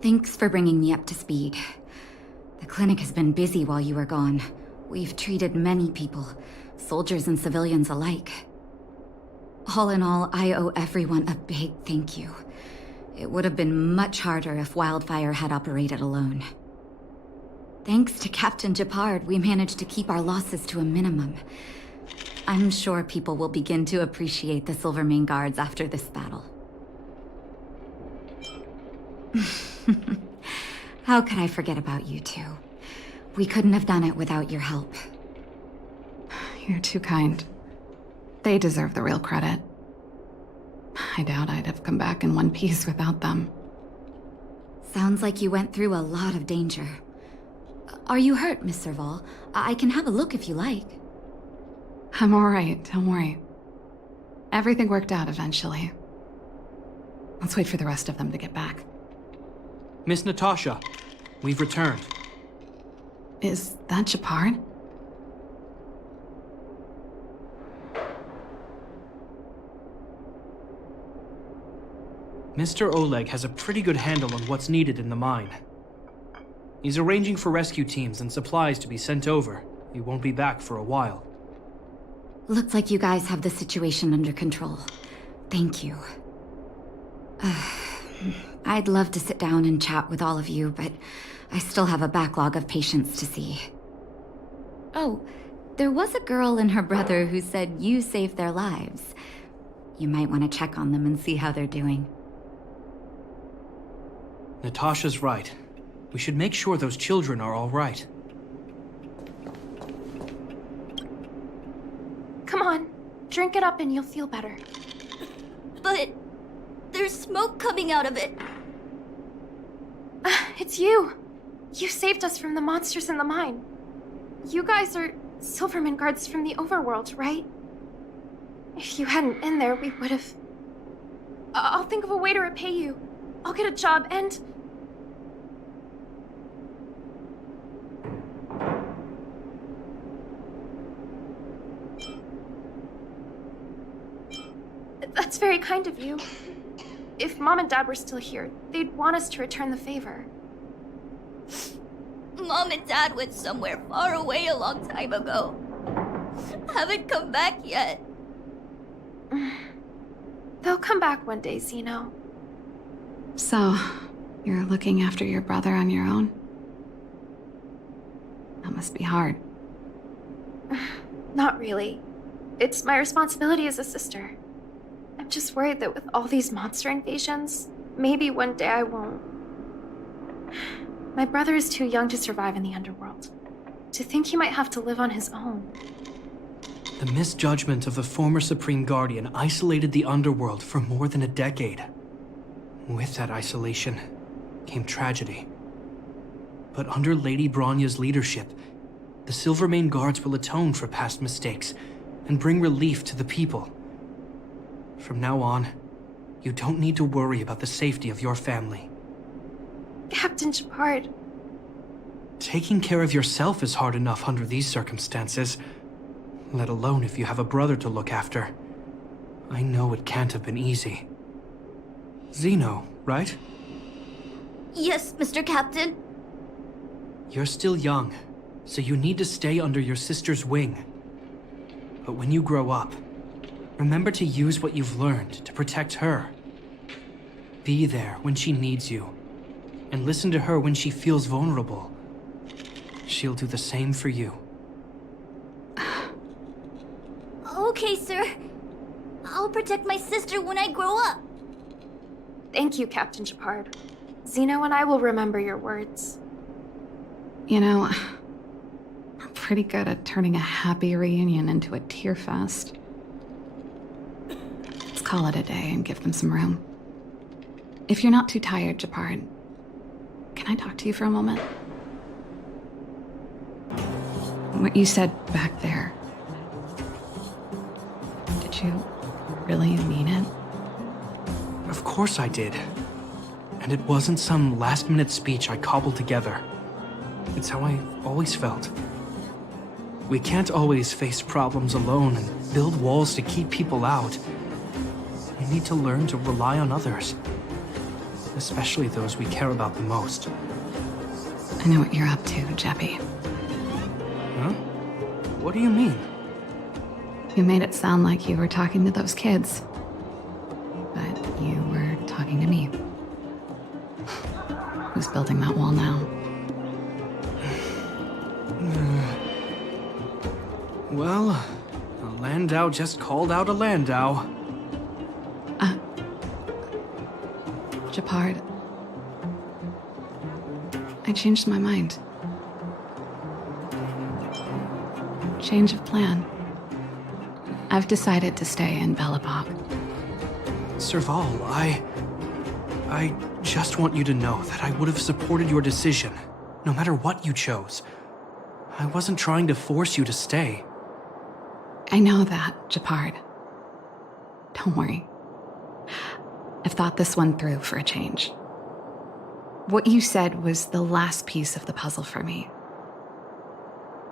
Thanks for bringing me up to speed. The clinic has been busy while you were gone. We've treated many people, soldiers and civilians alike. All in all, I owe everyone a big thank you. It would have been much harder if Wildfire had operated alone. Thanks to Captain Gepard, we managed to keep our losses to a minimum. I'm sure people will begin to appreciate the Silvermane Guards after this battle. How could I forget about you two? We couldn't have done it without your help. You're too kind. They deserve the real credit. I doubt I'd have come back in one piece without them. Sounds like you went through a lot of danger. Are you hurt, Miss Serval? I can have a look if you like. I'm all right, don't worry. Everything worked out eventually. Let's wait for the rest of them to get back. Miss Natasha, we've returned. Is that Gepard? Mr. Oleg has a pretty good handle on what's needed in the mine. He's arranging for rescue teams and supplies to be sent over. He won't be back for a while. Looks like you guys have the situation under control. Thank you. I'd love to sit down and chat with all of you, but I still have a backlog of patients to see. Oh, there was a girl and her brother who said you saved their lives. You might want to check on them and see how they're doing. Natasha's right. We should make sure those children are all right. Come on, drink it up and you'll feel better. But there's smoke coming out of it. It's you. You saved us from the monsters in the mine. You guys are Silverman guards from the Overworld, right? If you hadn't been there, we would have... I'll think of a way to repay you. I'll get a job and... That's very kind of you. If Mom and Dad were still here, they'd want us to return the favor. Mom and Dad went somewhere far away a long time ago. Haven't come back yet. They'll come back one day, Zeno. So, you're looking after your brother on your own? That must be hard. Not really. It's my responsibility as a sister. I'm just worried that with all these monster invasions, maybe one day I won't. My brother is too young to survive in the Underworld. To think he might have to live on his own. The misjudgment of the former Supreme Guardian isolated the Underworld for more than a decade. With that isolation came tragedy. But under Lady Bronya's leadership, the Silvermane Guards will atone for past mistakes and bring relief to the people. From now on, you don't need to worry about the safety of your family. Captain Gepard. Taking care of yourself is hard enough under these circumstances, let alone if you have a brother to look after. I know it can't have been easy. Zeno, right? Yes, Mr. Captain. You're still young, so you need to stay under your sister's wing. But when you grow up, remember to use what you've learned to protect her. Be there when she needs you, and listen to her when she feels vulnerable. She'll do the same for you. Okay, sir. I'll protect my sister when I grow up. Thank you, Captain Gepard. Zeno and I will remember your words. You know, I'm pretty good at turning a happy reunion into a tear fest. Let's call it a day and give them some room. If you're not too tired, Gepard, can I talk to you for a moment? What you said back there, did you really mean it? Of course I did. And it wasn't some last-minute speech I cobbled together. It's how I always felt. We can't always face problems alone and build walls to keep people out. We need to learn to rely on others. Especially those we care about the most. I know what you're up to, Jeppy. Huh? What do you mean? You made it sound like you were talking to those kids. But you were talking to me. Who's building that wall now? Well, a Landau just called out a Landau. Gepard. I changed my mind. Change of plan. I've decided to stay in Belobog. Serval, I just want you to know that I would have supported your decision, no matter what you chose. I wasn't trying to force you to stay. I know that, Gepard. Don't worry. I've thought this one through for a change. What you said was the last piece of the puzzle for me.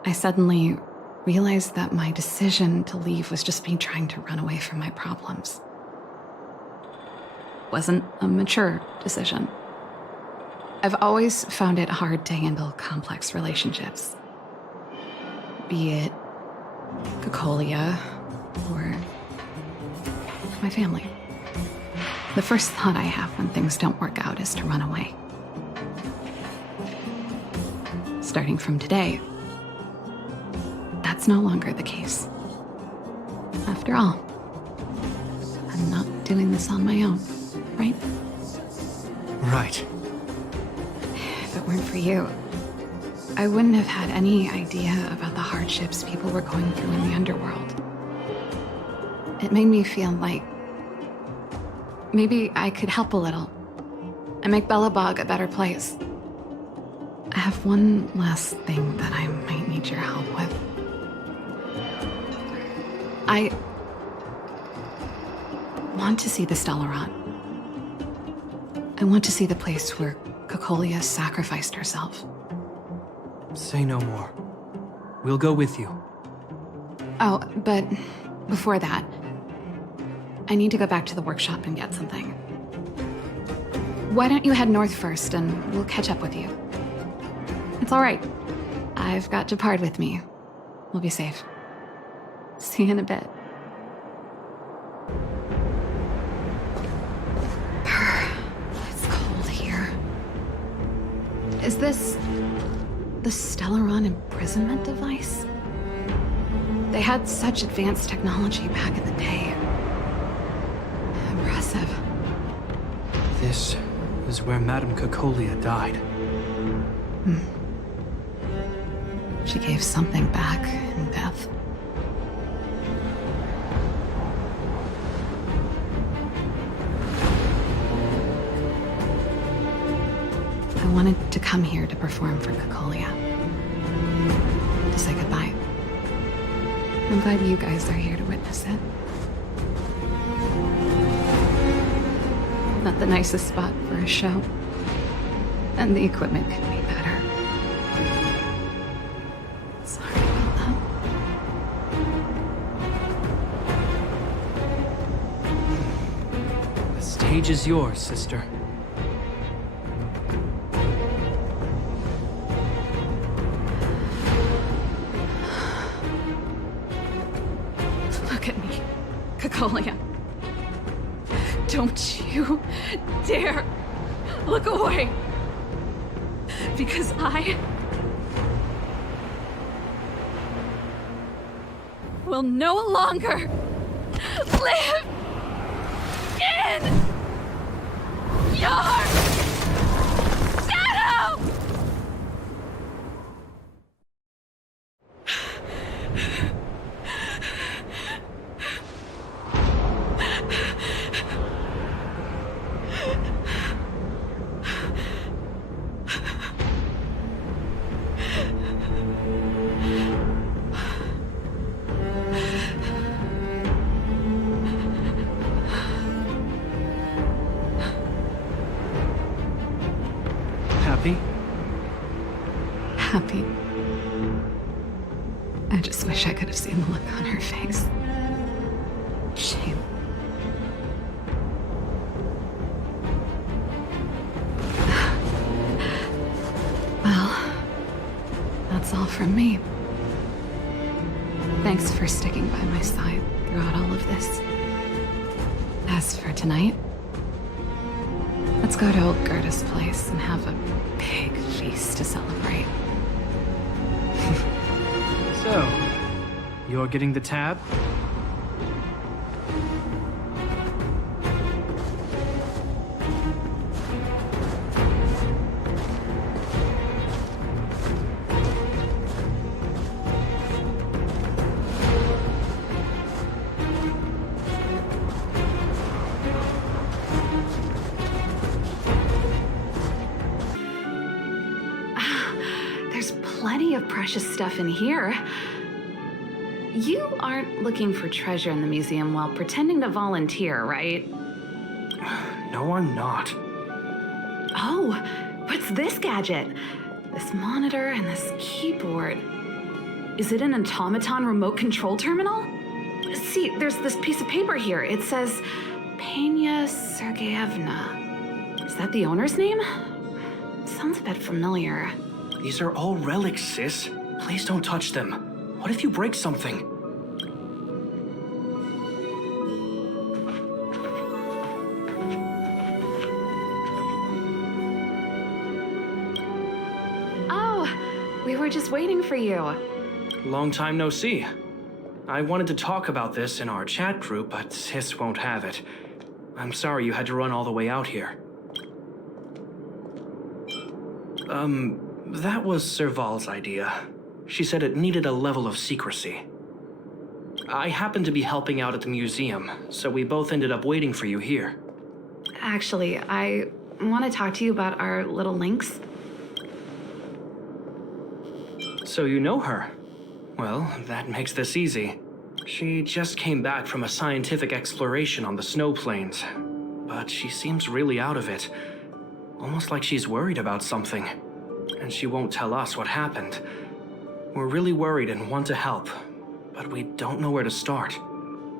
I suddenly realized that my decision to leave was just me trying to run away from my problems. Wasn't a mature decision. I've always found it hard to handle complex relationships. Be it Cocolia or my family. The first thought I have when things don't work out is to run away. Starting from today, that's no longer the case. After all, I'm not doing this on my own, right? Right. If it weren't for you, I wouldn't have had any idea about the hardships people were going through in the Underworld. It made me feel like maybe I could help a little and make Belobog a better place. I have one last thing that I might need your help with. I want to see the Stellaron. I want to see the place where Cocolia sacrificed herself. Say no more. We'll go with you. Oh, but before that, I need to go back to the workshop and get something. Why don't you head north first and we'll catch up with you? It's all right. I've got Gepard with me. We'll be safe. See you in a bit. It's cold here. Is this the Stellaron imprisonment device? They had such advanced technology back in the day. Impressive. This is where Madame Cocolia died. She gave something back in death. I wanted to come here to perform for Cocolia. To say goodbye. I'm glad you guys are here to witness it. Not the nicest spot for a show. And the equipment could be better. Sorry about that. The stage is yours, sister. Look at me, Cocolia. Don't you dare look away. Because I will no longer live in your shadow! Happy? Happy. I just wish I could have seen the look on her face. Shame. Well, that's all from me. Thanks for sticking by my side throughout all of this. As for tonight, let's go to old Gerda's place and have a big feast to celebrate. So, you're getting the tab? There's plenty of precious stuff in here. You aren't looking for treasure in the museum while pretending to volunteer, right? No, I'm not. Oh, what's this gadget? This monitor and this keyboard. Is it an automaton remote control terminal? See, there's this piece of paper here. It says Pena Sergeyevna. Is that the owner's name? sounds a bit familiar. These are all relics, sis. Please don't touch them. What if you break something? Oh, we were just waiting for you. Long time no see. I wanted to talk about this in our chat group, but sis won't have it. I'm sorry you had to run all the way out here. That was Serval's idea. She said it needed a level of secrecy. I happened to be helping out at the museum, so we both ended up waiting for you here. Actually, I want to talk to you about our little Lynx. So you know her? Well, that makes this easy. She just came back from a scientific exploration on the snow plains, but she seems really out of it. Almost like she's worried about something, and she won't tell us what happened. We're really worried and want to help, but we don't know where to start.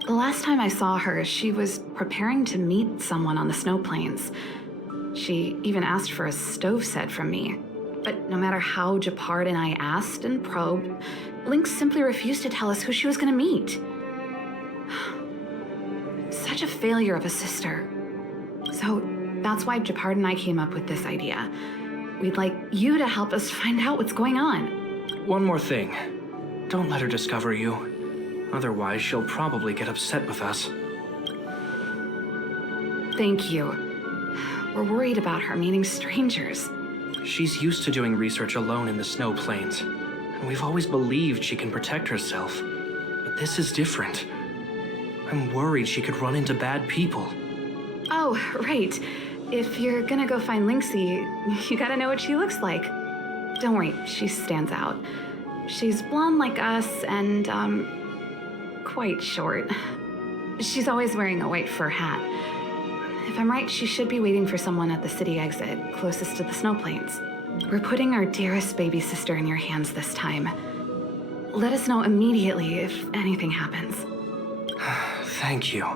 The last time I saw her, she was preparing to meet someone on the snow plains. She even asked for a stove set from me. But no matter how Gepard and I asked and probed, Lynx simply refused to tell us who she was going to meet. Such a failure of a sister. So that's why Gepard and I came up with this idea. We'd like you to help us find out what's going on. One more thing. Don't let her discover you. Otherwise, she'll probably get upset with us. Thank you. We're worried about her meeting strangers. She's used to doing research alone in the snow plains, and we've always believed she can protect herself. But this is different. I'm worried she could run into bad people. Oh, right. If you're gonna go find Lynxie, you gotta know what she looks like. Don't worry, she stands out. She's blonde like us and, quite short. She's always wearing a white fur hat. If I'm right, she should be waiting for someone at the city exit, closest to the snow plains. We're putting our dearest baby sister in your hands this time. Let us know immediately if anything happens. Thank you.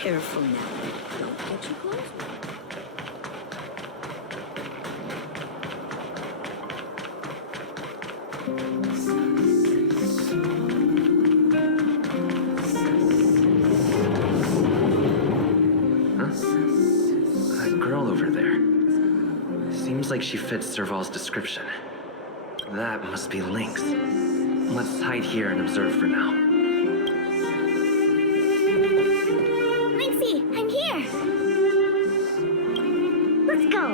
Careful now. Don't get too close. That girl over there. Seems like she fits Serval's description. That must be Lynx. Let's hide here and observe for now. I'm here! Let's go!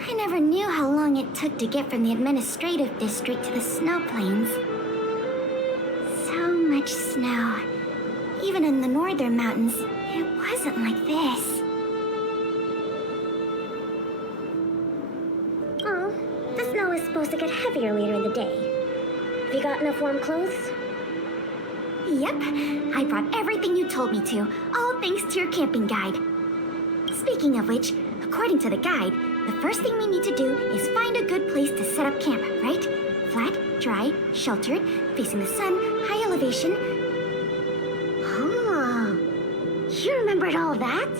I never knew how long it took to get from the administrative district to the snow plains. So much snow. Even in the northern mountains, it wasn't like this. Oh, the snow is supposed to get heavier later in the day. Have you got enough warm clothes? Yep, I brought everything you told me to, all thanks to your camping guide. Speaking of which, according to the guide, the first thing we need to do is find a good place to set up camp, right? Flat, dry, sheltered, facing the sun, high elevation. Oh, you remembered all that?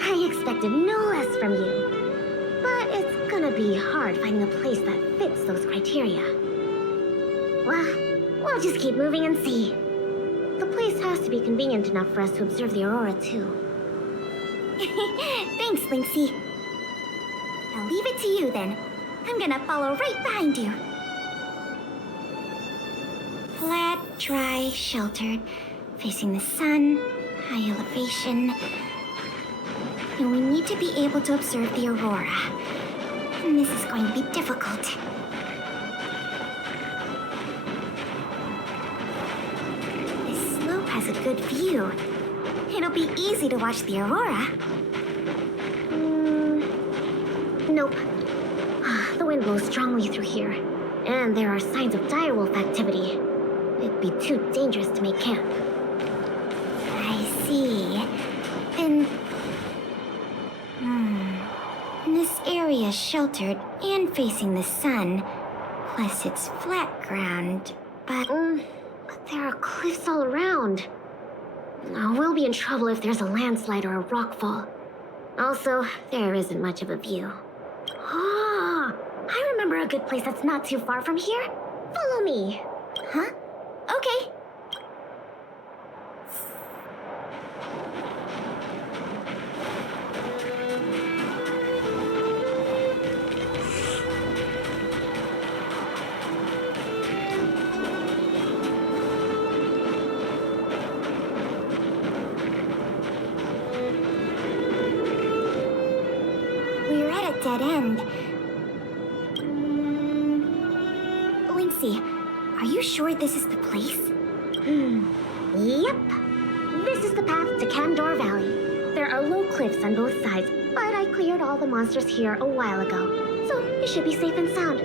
I expected no less from you. But it's gonna be hard finding a place that fits those criteria. Well, we'll just keep moving and see. The place has to be convenient enough for us to observe the aurora, too. Thanks, Lynxie. I'll leave it to you, then. I'm gonna follow right behind you. Flat, dry, sheltered, facing the sun, high elevation. And we need to be able to observe the aurora. And this is going to be difficult. a good view. It'll be easy to watch the aurora. Nope. The wind blows strongly through here, and there are signs of direwolf activity. It'd be too dangerous to make camp. I see. Then... This area's sheltered and facing the sun, plus it's flat ground, but There are cliffs all around. We'll be in trouble if there's a landslide or a rockfall. Also, there isn't much of a view. Ah, I remember a good place that's not too far from here. Follow me. Huh? Okay. We're at a dead end. Lynxie, are you sure this is the place? Yep. This is the path to Candor Valley. There are low cliffs on both sides, but I cleared all the monsters here a while ago, so it should be safe and sound.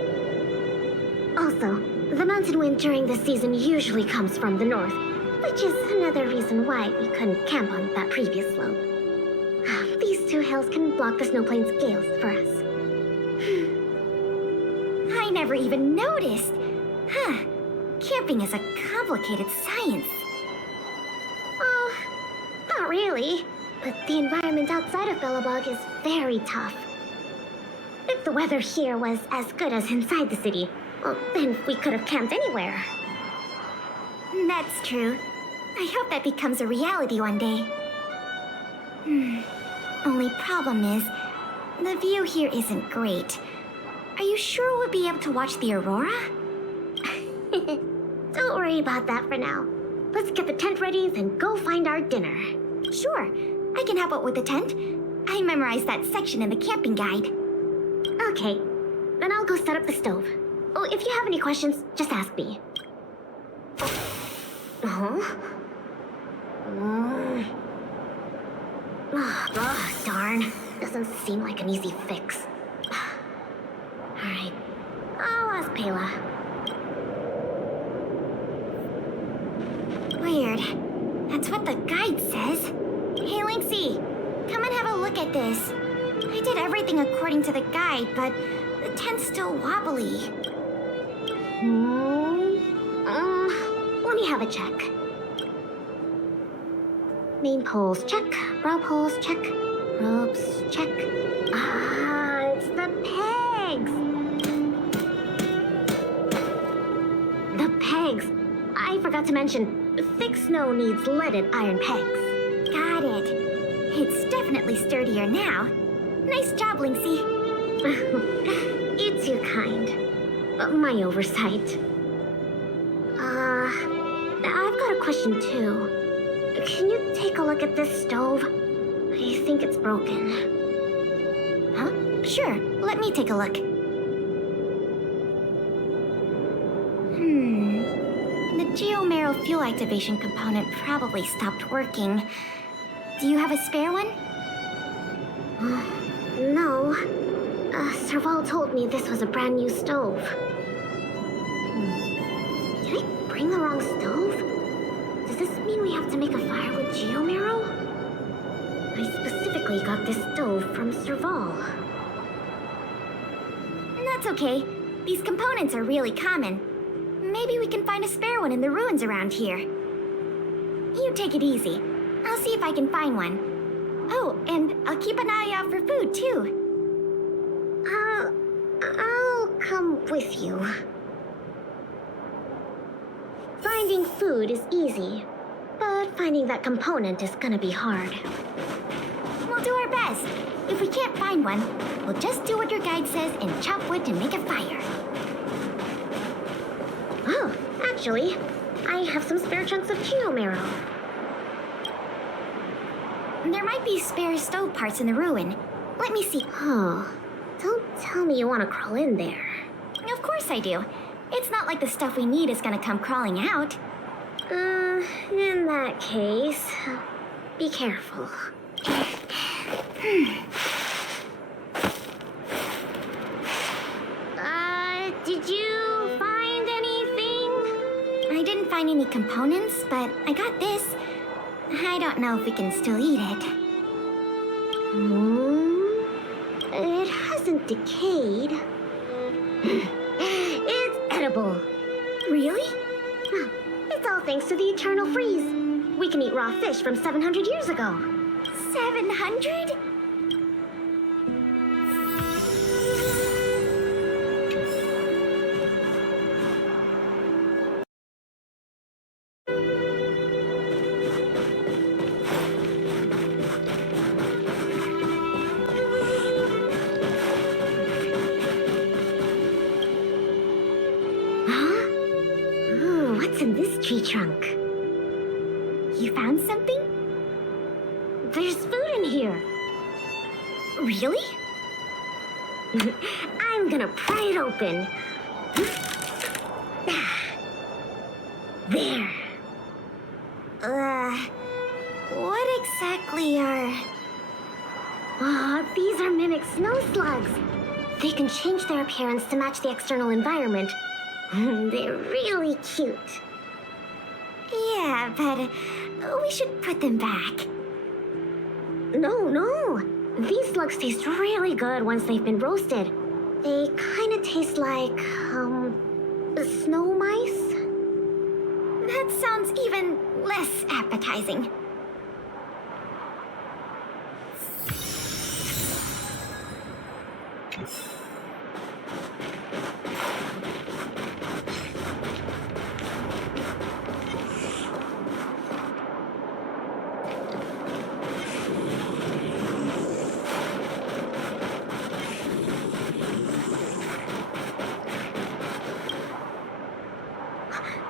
Also, the mountain wind during this season usually comes from the north, which is another reason why we couldn't camp on that previous slope. These two hills can block the snowplains' gales for us. I never even noticed. Huh. Camping is a complicated science. Oh, not really. But the environment outside of Belobog is very tough. If the weather here was as good as inside the city, well, then we could have camped anywhere. That's true. I hope that becomes a reality one day. Only problem is, the view here isn't great. Are you sure we'll be able to watch the aurora? Don't worry about that for now. Let's get the tent ready, then go find our dinner. Sure, I can help out with the tent. I memorized that section in the camping guide. Okay, then I'll go set up the stove. Oh, if you have any questions, just ask me. Oh, darn. Doesn't seem like an easy fix. Alright, I'll ask Pela. Weird. That's what the guide says. Hey, Lynxie, come and have a look at this. I did everything according to the guide, but the tent's still wobbly. Let me have a check. Main poles, check. Brow poles, check. Ropes, check. Ah, it's the pegs! The pegs! I forgot to mention, thick snow needs leaded iron pegs. Got it. It's definitely sturdier now. Nice job, Lynxie. You're too kind. My oversight. I've got a question too. Can you take a look at this stove? I think it's broken. Huh? Sure, let me take a look. The geomarrow fuel activation component probably stopped working. Do you have a spare one? No. Serval told me this was a brand new stove. Did I bring the wrong stove? Does this mean we have to make a fire with geomarrow? I specifically got this stove from Serval. That's okay. These components are really common. Maybe we can find a spare one in the ruins around here. You take it easy. I'll see if I can find one. Oh, and I'll keep an eye out for food, too. I'll come with you. Finding food is easy, but finding that component is gonna be hard. We'll do our best. If we can't find one, we'll just do what your guide says and chop wood to make a fire. Oh, actually, I have some spare chunks of geomarrow. There might be spare stove parts in the ruin. Let me see. Oh, don't tell me you want to crawl in there. Of course I do. It's not like the stuff we need is gonna come crawling out. In that case, be careful. Did you find anything? I didn't find any components, but I got this. I don't know if we can still eat it. It hasn't decayed. It's edible. Really? It's all thanks to the eternal freeze. We can eat raw fish from 700 years ago. 700? What's in this tree trunk? You found something? There's food in here. Really? I'm gonna pry it open. There. What exactly are... These are mimic snow slugs. They can change their appearance to match the external environment. They're really cute. Yeah, but we should put them back. No. These slugs taste really good once they've been roasted. They kind of taste like, snow mice. That sounds even less appetizing.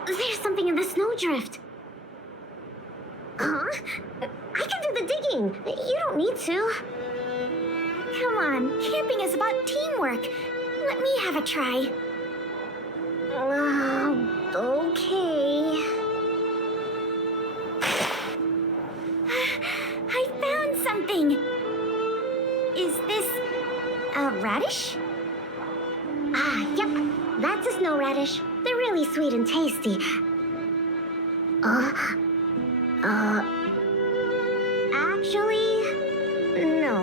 There's something in the snowdrift. Huh? I can do the digging. You don't need to. Come on, camping is about teamwork. Let me have a try. Okay. I found something. Is this a radish? Yep. That's a snow radish. They're really sweet and tasty. Actually, no.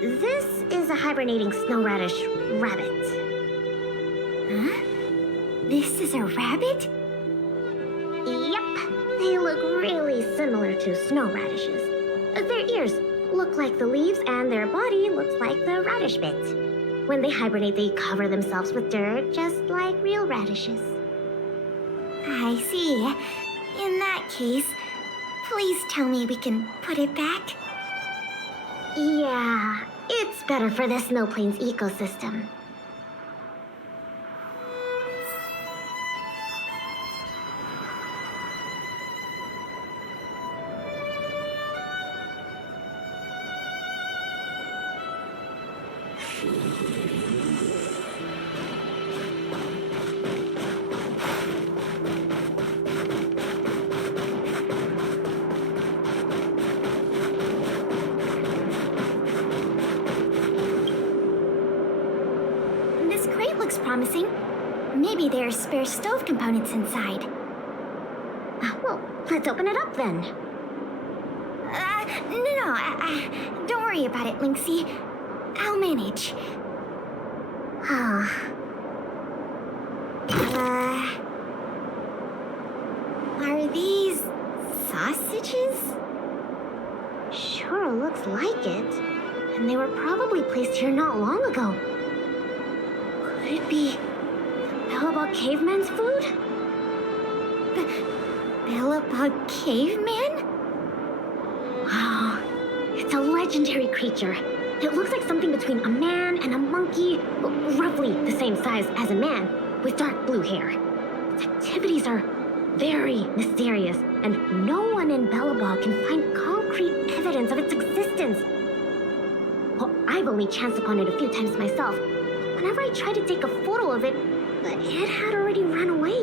This is a hibernating snow radish rabbit. Huh? This is a rabbit? Yep. They look really similar to snow radishes. Their ears look like the leaves and their body looks like the radish bit. When they hibernate, they cover themselves with dirt, just like real radishes. I see. In that case, please tell me we can put it back. Yeah, it's better for the Snow Plains ecosystem. This crate looks promising. Maybe there's spare stove components inside. Well, let's open it up then. No. Don't worry about it, Lynxie. I'll manage. Are these sausages? Sure looks like it. And they were probably placed here not long ago. Could it be the Belobog caveman's food? Belobog caveman? Oh, it's a legendary creature. It looks like something between a man and a monkey, roughly the same size as a man, with dark blue hair. Its activities are very mysterious, and no one in Belobog can find concrete evidence of its existence. Well, I've only chanced upon it a few times myself. Whenever I tried to take a photo of it, it had already run away.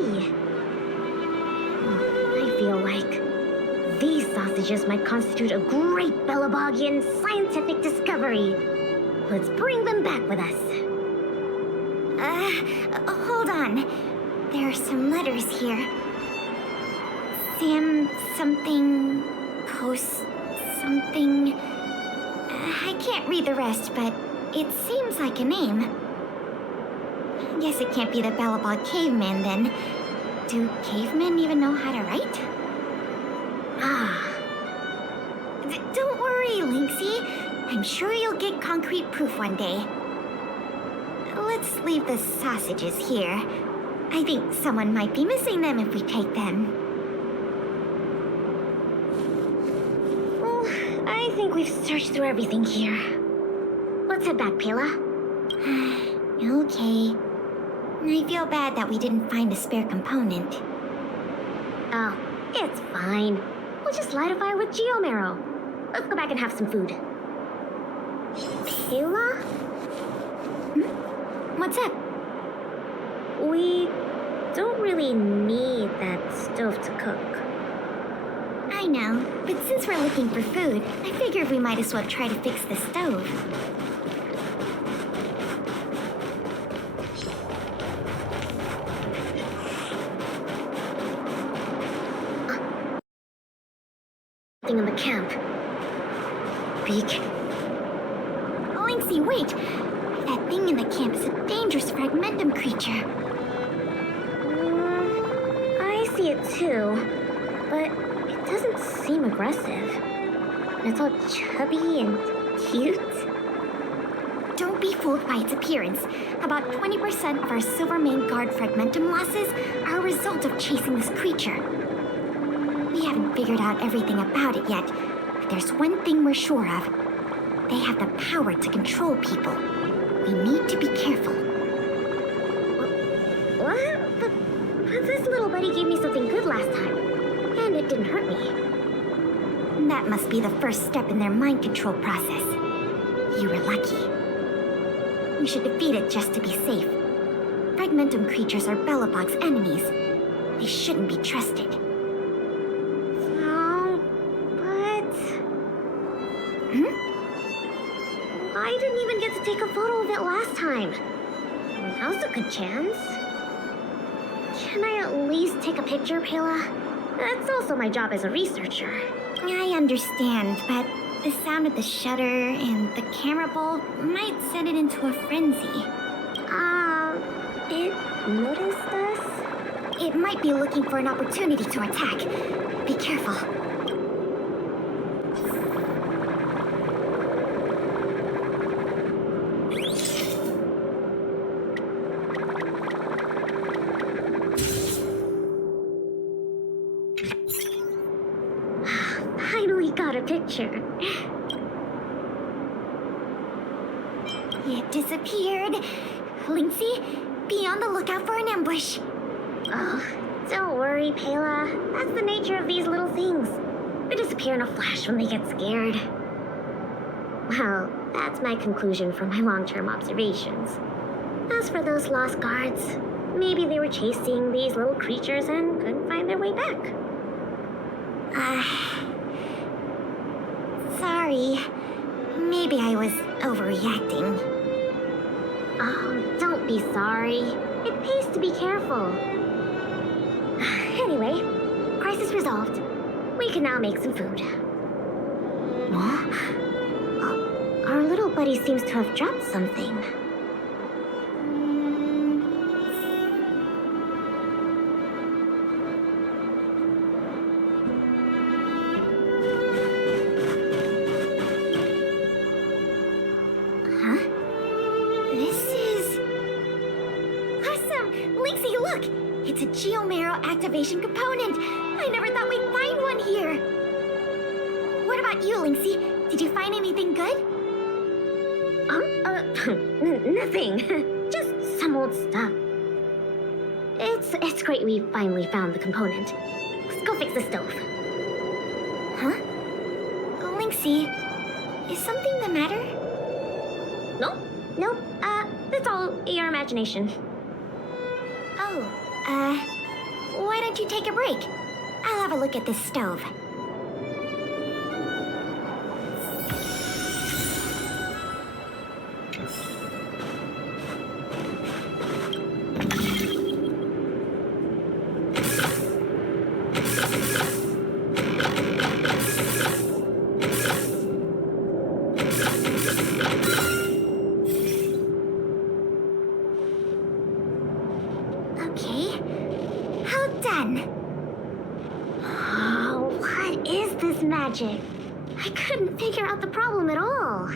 I feel like sausages might constitute a great Belobogian scientific discovery. Let's bring them back with us. Hold on. There are some letters here. Sam something, post something. I can't read the rest, but it seems like a name. Guess it can't be the Belobog caveman then. Do cavemen even know how to write? Don't worry, Lynxie. I'm sure you'll get concrete proof one day. Let's leave the sausages here. I think someone might be missing them if we take them. Well, I think we've searched through everything here. Let's head back, Pela. Okay. I feel bad that we didn't find a spare component. Oh, it's fine. We'll just light a fire with geomarrow. Let's go back and have some food. Pela? What's up? We don't really need that stove to cook. I know, but since we're looking for food, I figured we might as well try to fix the stove. Thing in the camp. Beak. Lynxie, wait! That thing in the camp is a dangerous fragmentum creature. I see it too, but it doesn't seem aggressive. And it's all chubby and cute. Don't be fooled by its appearance. About 20% of our Silvermane Guard fragmentum losses are a result of chasing this creature. We haven't figured out everything about it yet, but there's one thing we're sure of. They have the power to control people. We need to be careful. What? But this little buddy gave me something good last time, and it didn't hurt me. That must be the first step in their mind control process. You were lucky. We should defeat it just to be safe. Fragmentum creatures are Belobog's enemies. They shouldn't be trusted. I didn't even get to take a photo of it last time. Now's a good chance. Can I at least take a picture, Pela? That's also my job as a researcher. I understand, but the sound of the shutter and the camera bulb might set it into a frenzy. It noticed us? It might be looking for an opportunity to attack. Be careful. Finally got a picture. It disappeared. Lynxie, be on the lookout for an ambush. Oh, don't worry, Pela. That's the nature of these little things. They disappear in a flash when they get scared. Well, that's my conclusion from my long-term observations. As for those lost guards, maybe they were chasing these little creatures and couldn't find their way back. Sorry. Maybe I was overreacting. Oh, don't be sorry. It pays to be careful. Anyway, crisis resolved. We can now make some food. What? Our little buddy seems to have dropped something. It's a geomarrow activation component. I never thought we'd find one here. What about you, Lynxie? Did you find anything good? Nothing. Just some old stuff. It's great we finally found the component. Let's go fix the stove. Huh? Lynxie, is something the matter? Nope. It's all your imagination. Oh. Why don't you take a break? I'll have a look at this stove. Okay. How done? Oh, what is this magic? I couldn't figure out the problem at all.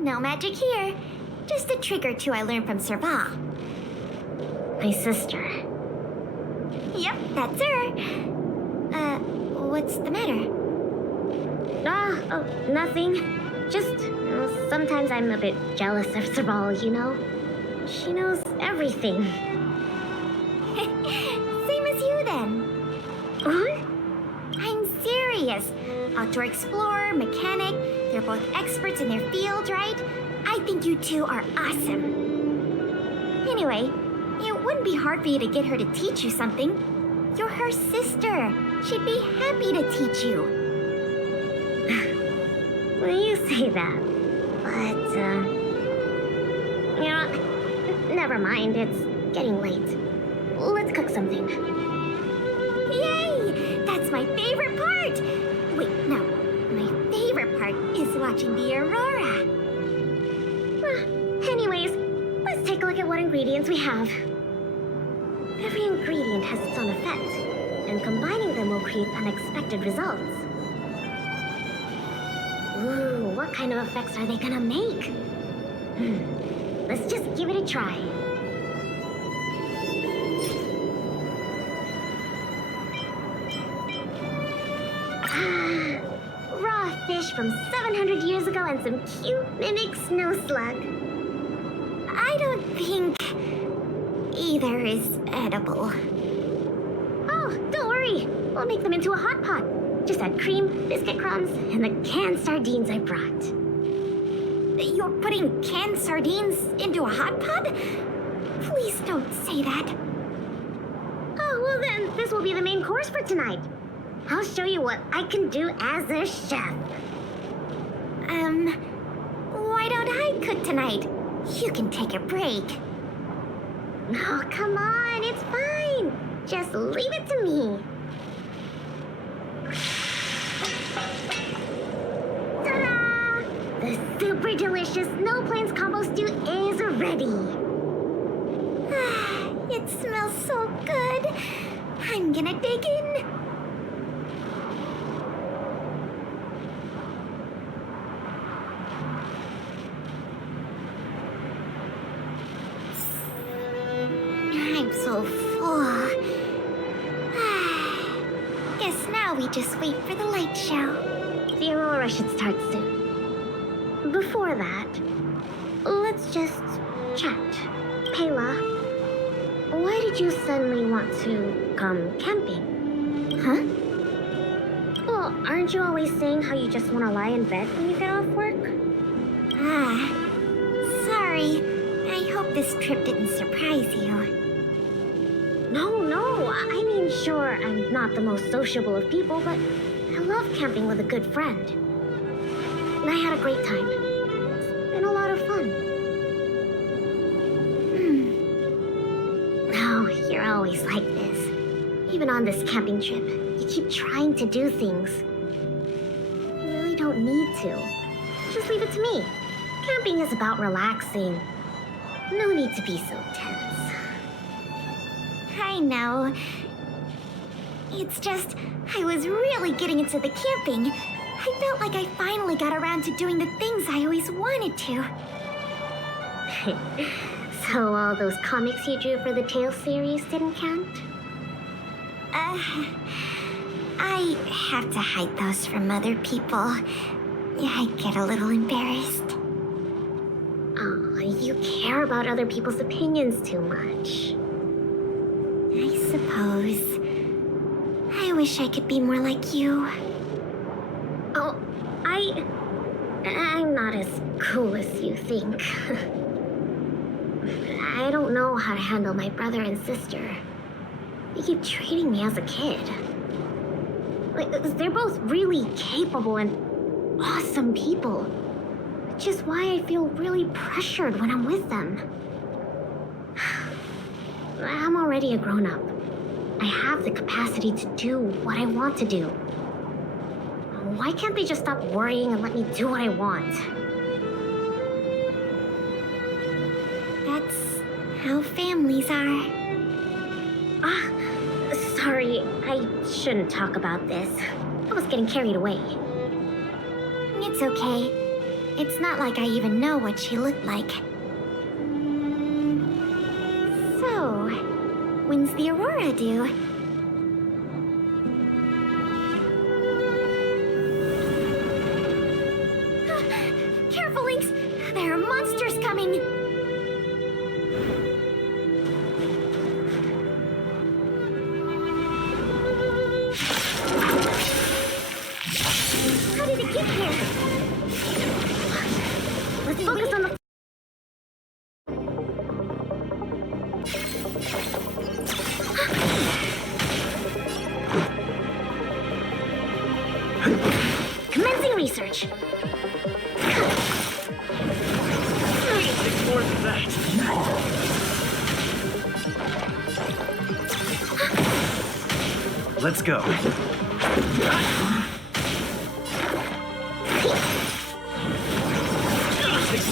No magic here. Just a trick or two I learned from Serval. My sister. Yep, that's her. What's the matter? Oh, nothing. Just, sometimes I'm a bit jealous of Serval, you know? She knows everything. Same as you then. What? I'm serious. Outdoor explorer, mechanic, they're both experts in their field, right? I think you two are awesome. Anyway, it wouldn't be hard for you to get her to teach you something. You're her sister. She'd be happy to teach you. Well, you say that. But, never mind. It's getting late. Let's cook something. Yay! That's my favorite part! Wait, no. My favorite part is watching the aurora. Anyways, let's take a look at what ingredients we have. Every ingredient has its own effect, and combining them will create unexpected results. Ooh, what kind of effects are they gonna make? Let's just give it a try. Raw fish from 700 years ago and some cute mimic snow slug. I don't think either is edible. Oh, don't worry. We'll make them into a hot pot. Just add cream, biscuit crumbs, and the canned sardines I brought. You're putting canned sardines into a hot pot? Please don't say that. Oh, well then, this will be the main course for tonight. I'll show you what I can do as a chef. Why don't I cook tonight? You can take a break. Oh, come on, it's fine. Just leave it to me. Ta-da! The super delicious Snow Plains combo stew is ready. It smells so good. I'm gonna dig in. I'm so full. Guess now we just wait for the light show. The aurora should start soon. Before that, let's just chat. Pela, why did you suddenly want to come camping? Huh? Well, aren't you always saying how you just want to lie in bed when you get off work? Sorry. I hope this trip didn't surprise you. No. I mean, sure, I'm not the most sociable of people, but I love camping with a good friend. And I had a great time. It's been a lot of fun. Oh, you're always like this. Even on this camping trip, you keep trying to do things. You really don't need to. Just leave it to me. Camping is about relaxing. No need to be so tense. I know. It's just, I was really getting into the camping. I felt like I finally got around to doing the things I always wanted to. So all those comics you drew for the Tales series didn't count? I have to hide those from other people. I get a little embarrassed. Oh, you care about other people's opinions too much. I suppose. I wish I could be more like you. Oh, I'm not as cool as you think. I don't know how to handle my brother and sister. They keep treating me as a kid. Like, they're both really capable and awesome people. Which is why I feel really pressured when I'm with them. I'm already a grown-up. I have the capacity to do what I want to do. Why can't they just stop worrying and let me do what I want? That's how families are. Sorry, I shouldn't talk about this. I was getting carried away. It's okay. It's not like I even know what she looked like. So, when's the Aurora due? Careful, Lynx! There are monsters coming! How did it get here? Let's focus on the... Commencing research. More than that. Let's go.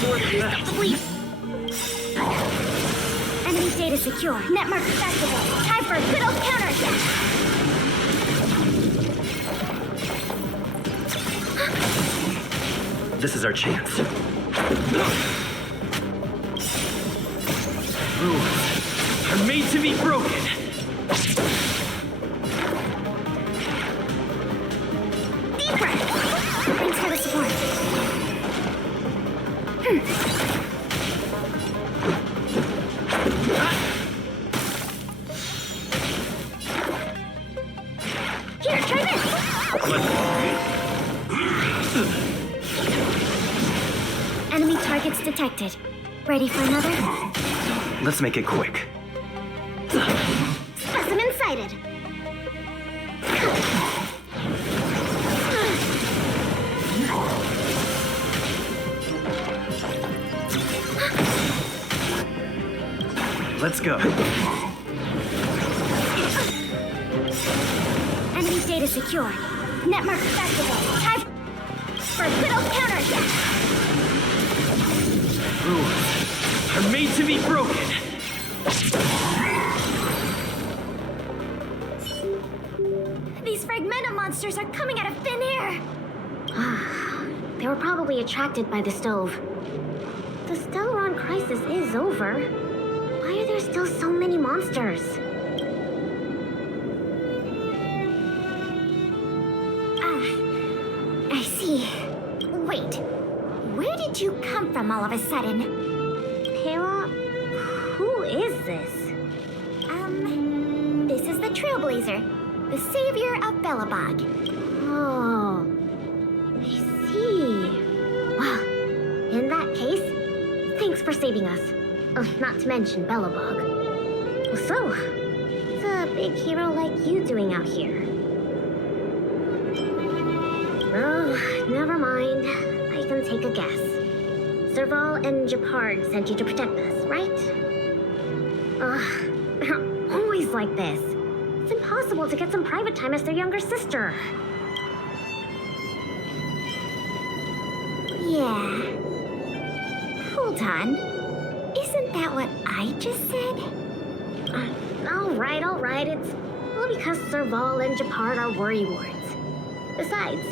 More than that. Please. Enemy data secure. Netmark activated. Time for a good old counterattack. This is our chance. Rules are made to be broken. Deep breath. Thanks for the support. Here, try this. Enemy targets detected. Ready for another? Let's make it quick. Specimen sighted. Let's go. Enemy data secure. Netmark activated. Time for a good old counterattack. Rules are made to be broken. These fragmenta monsters are coming out of thin air. They were probably attracted by the stove. The Stellaron crisis is over. Why are there still so many monsters? I see. Wait, where did you come from all of a sudden? Pela? Who is this? This is the Trailblazer, the savior of Belobog. Oh, I see. Well, in that case, thanks for saving us. Not to mention Belobog. So, what's a big hero like you doing out here? Oh, never mind. I can take a guess. Serval and Gepard sent you to protect us, right? They're always like this. It's impossible to get some private time as their younger sister. Yeah. Hold on. Isn't that what I just said? All right. It's all because Serval and Gepard are worrywarts. Besides,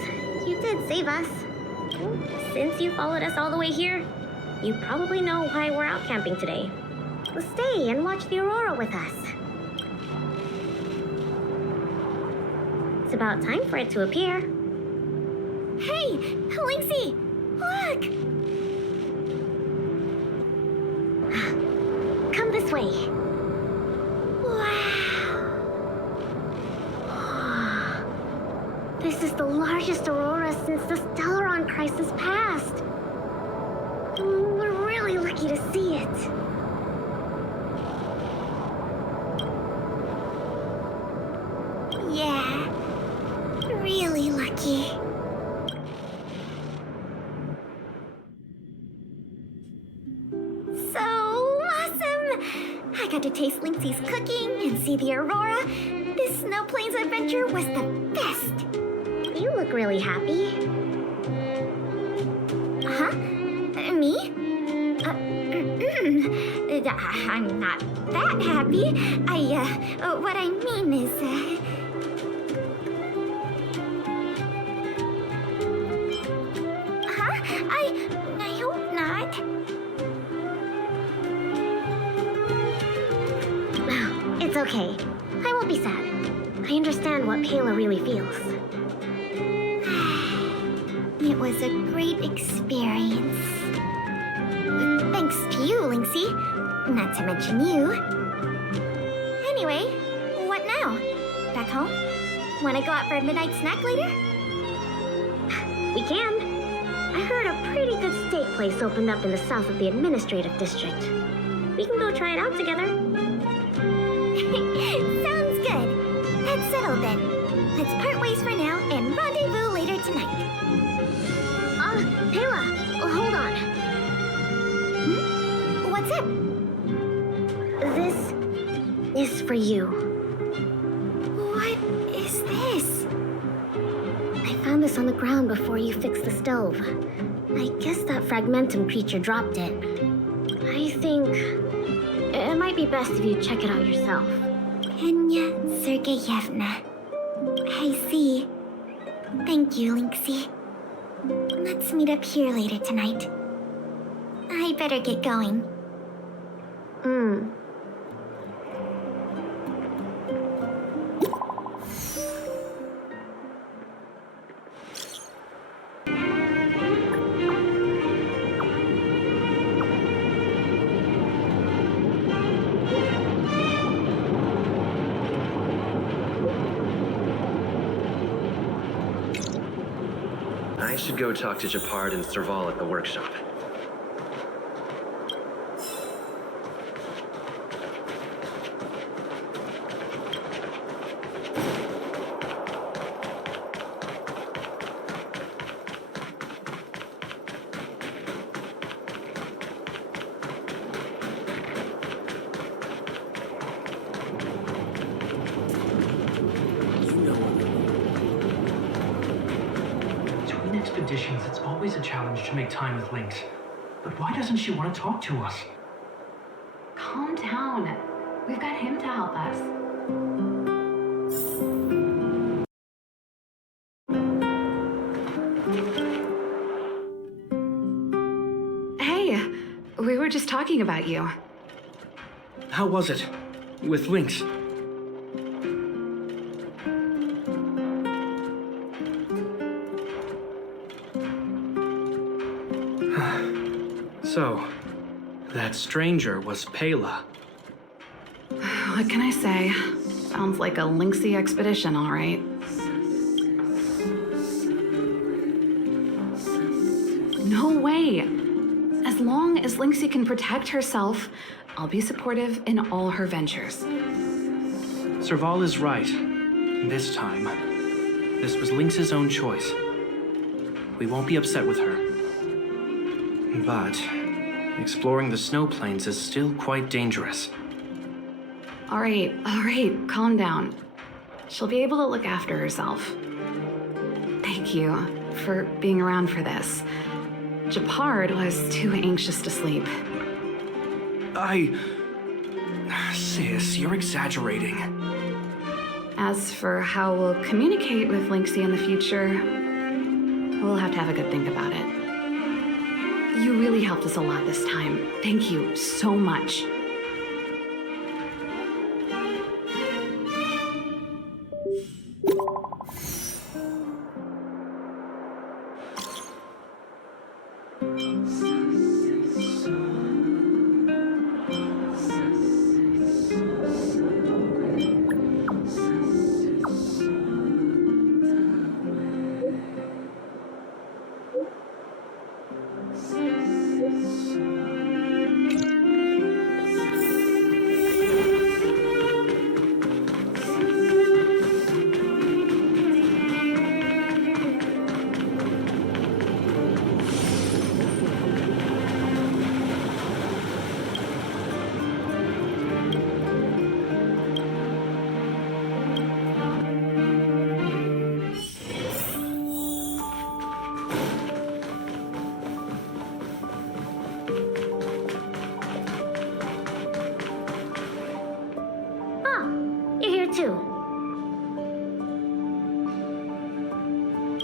you did save us. Since you followed us all the way here, you probably know why we're out camping today. Stay and watch the Aurora with us. It's about time for it to appear. Hey, Lynxie! Look! Come this way. Wow! This is the largest Aurora since the Stellaron crisis passed. We're really lucky to see it. Yeah, really lucky. So awesome! I got to taste Lynxie's cooking and see the Aurora. Snow Plains adventure was the best. You look really happy. Huh? Me? I'm not that happy. What I mean is, I hope not. It's okay. I won't be sad. I understand what Pela really feels. It was a great experience. Thanks to you, Lynxie. Not to mention you. Anyway, what now? Back home? Wanna go out for a midnight snack later? We can. I heard a pretty good steak place opened up in the south of the administrative district. We can go try it out together. Sounds good. That's settled then. Let's part ways for now and rendezvous later tonight. Pela, hold on. What's up? This is for you. What is this? I found this on the ground before you fixed the stove. I guess that fragmentum creature dropped it. I think it might be best if you check it out yourself. Kenya Sergeyevna. I see. Thank you, Lynxie. Let's meet up here later tonight. I better get going. I should go talk to Gepard and Serval at the workshop. Expeditions, it's always a challenge to make time with Lynx. But why doesn't she want to talk to us? Calm down. We've got him to help us. Hey, we were just talking about you. How was it? With Lynx? So, that stranger was Pela. What can I say? Sounds like a Lynxie expedition, all right. No way! As long as Lynxie can protect herself, I'll be supportive in all her ventures. Serval is right. This time, this was Lynx's own choice. We won't be upset with her. But exploring the snow plains is still quite dangerous. All right, calm down. She'll be able to look after herself. Thank you for being around for this. Gepard was too anxious to sleep. Sis, you're exaggerating. As for how we'll communicate with Lynxie in the future, we'll have to have a good think about it. You really helped us a lot this time. Thank you so much.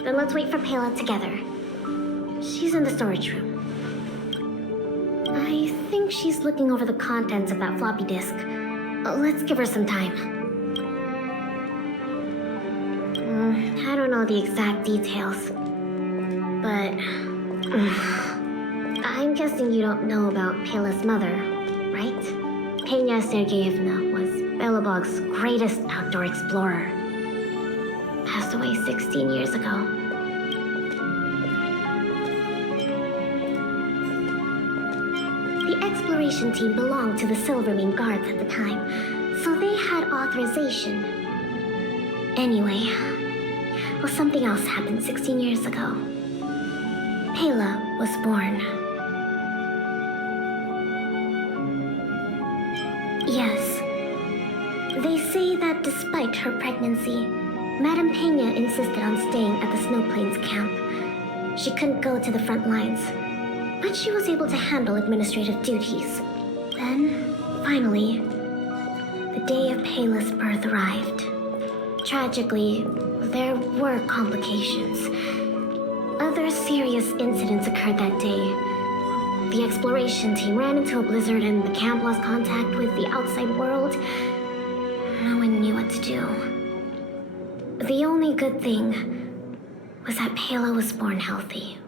Then let's wait for Pela together. She's in the storage room. I think she's looking over the contents of that floppy disk. Let's give her some time. I don't know the exact details, but I'm guessing you don't know about Pela's mother, right? Peña Sergeyevna was Belobog's greatest outdoor explorer. Passed away 16 years ago. The exploration team belonged to the Silvermane Guards at the time, so they had authorization. Anyway, well, something else happened 16 years ago. Pela was born. Yes. They say that despite her pregnancy, Madame Peña insisted on staying at the Snow Plains camp. She couldn't go to the front lines, but she was able to handle administrative duties. Then, finally, the day of Pela's birth arrived. Tragically, there were complications. Other serious incidents occurred that day. The exploration team ran into a blizzard and the camp lost contact with the outside world. No one knew what to do. The only good thing was that Pela was born healthy.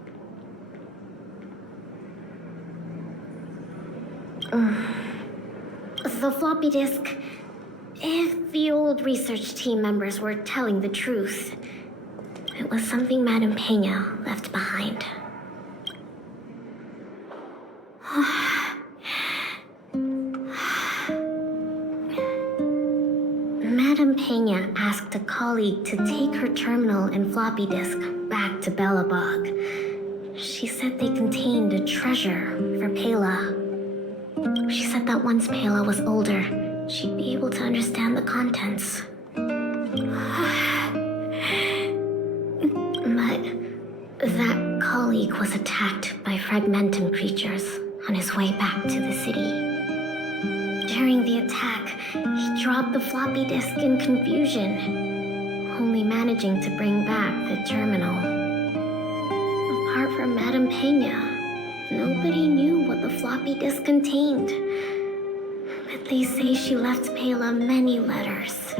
The floppy disk, if the old research team members were telling the truth, it was something Madame Peña left behind. Madame Peña asked a colleague to take her terminal and floppy disk back to Belobog. She said they contained a treasure for Pela. She said that once Pela was older, she'd be able to understand the contents. But that colleague was attacked by fragmentum creatures on his way back to the city. During the attack, he dropped the floppy disk in confusion, only managing to bring back the terminal. Apart from Madame Peña, nobody knew what the floppy disk contained. But they say she left Pela many letters.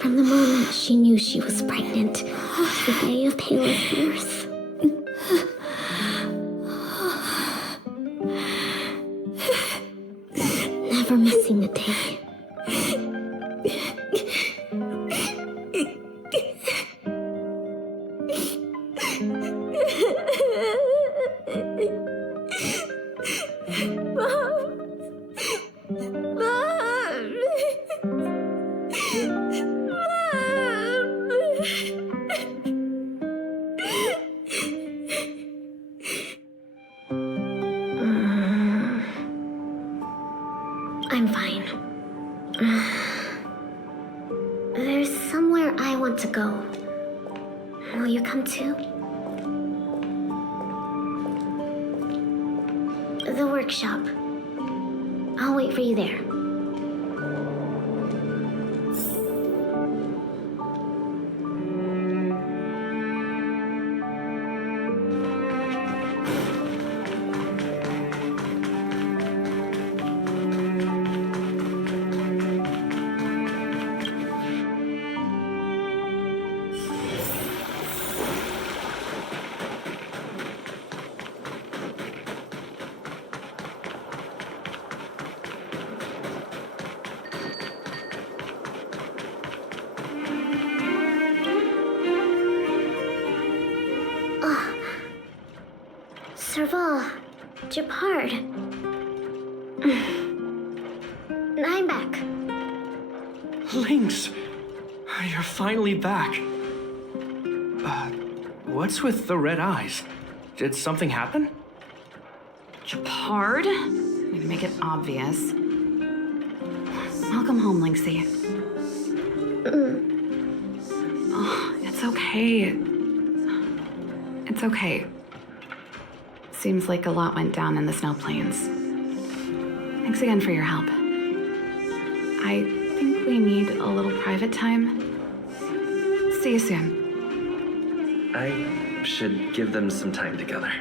From the moment she knew she was pregnant to the day of Pela's birth. Never missing a day. I'm fine. There's somewhere I want to go. Will you come too? The workshop. I'll wait for you there. Serval, Gepard. I'm back. Lynx, you're finally back. What's with the red eyes? Did something happen? Gepard? I'm gonna make it obvious. Welcome home, Lynxie. Oh, it's okay. It's okay. Seems like a lot went down in the Snow Plains. Thanks again for your help. I think we need a little private time. See you soon. I should give them some time together.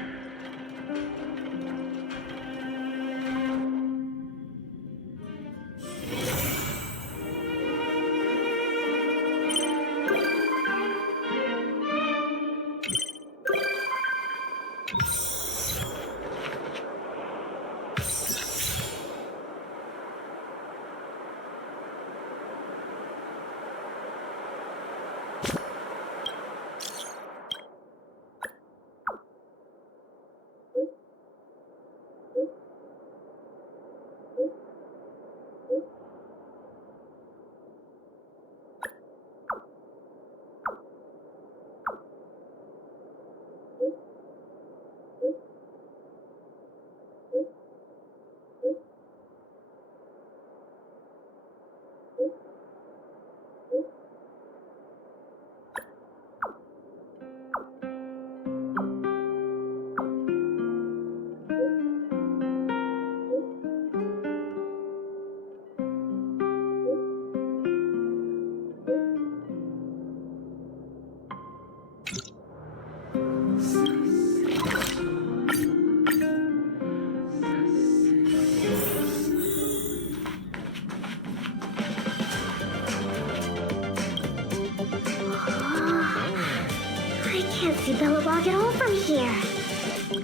See Belobog at all from here.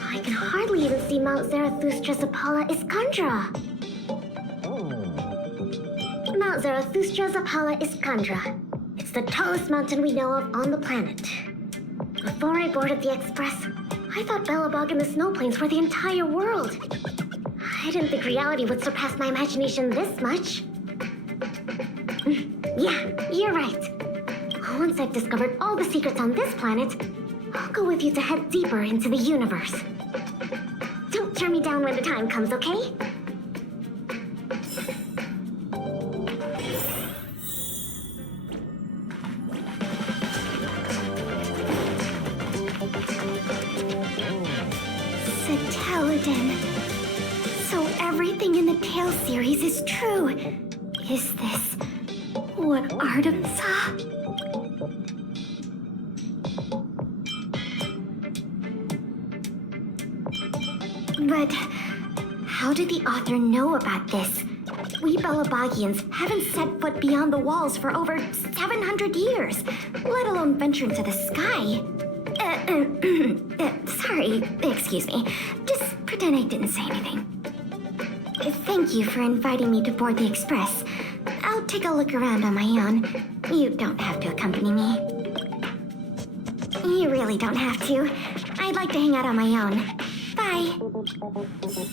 I can hardly even see Mount Zarathustra's Pela Iskandra. Mount Zarathustra's Pela Iskandra. It's the tallest mountain we know of on the planet. Before I boarded the express, I thought Belobog and the snow plains were the entire world. I didn't think reality would surpass my imagination this much. Yeah, you're right. Once I've discovered all the secrets on this planet, I'll go with you to head deeper into the universe. Don't turn me down when the time comes, okay? Satelodin. So everything in the Tale series is true. Is this what Artem saw? But how did the author know about this? We Belobogians haven't set foot beyond the walls for over 700 years, let alone venture into the sky. Sorry, excuse me. Just pretend I didn't say anything. Thank you for inviting me to board the express. I'll take a look around on my own. You don't have to accompany me. You really don't have to. I'd like to hang out on my own. Bye.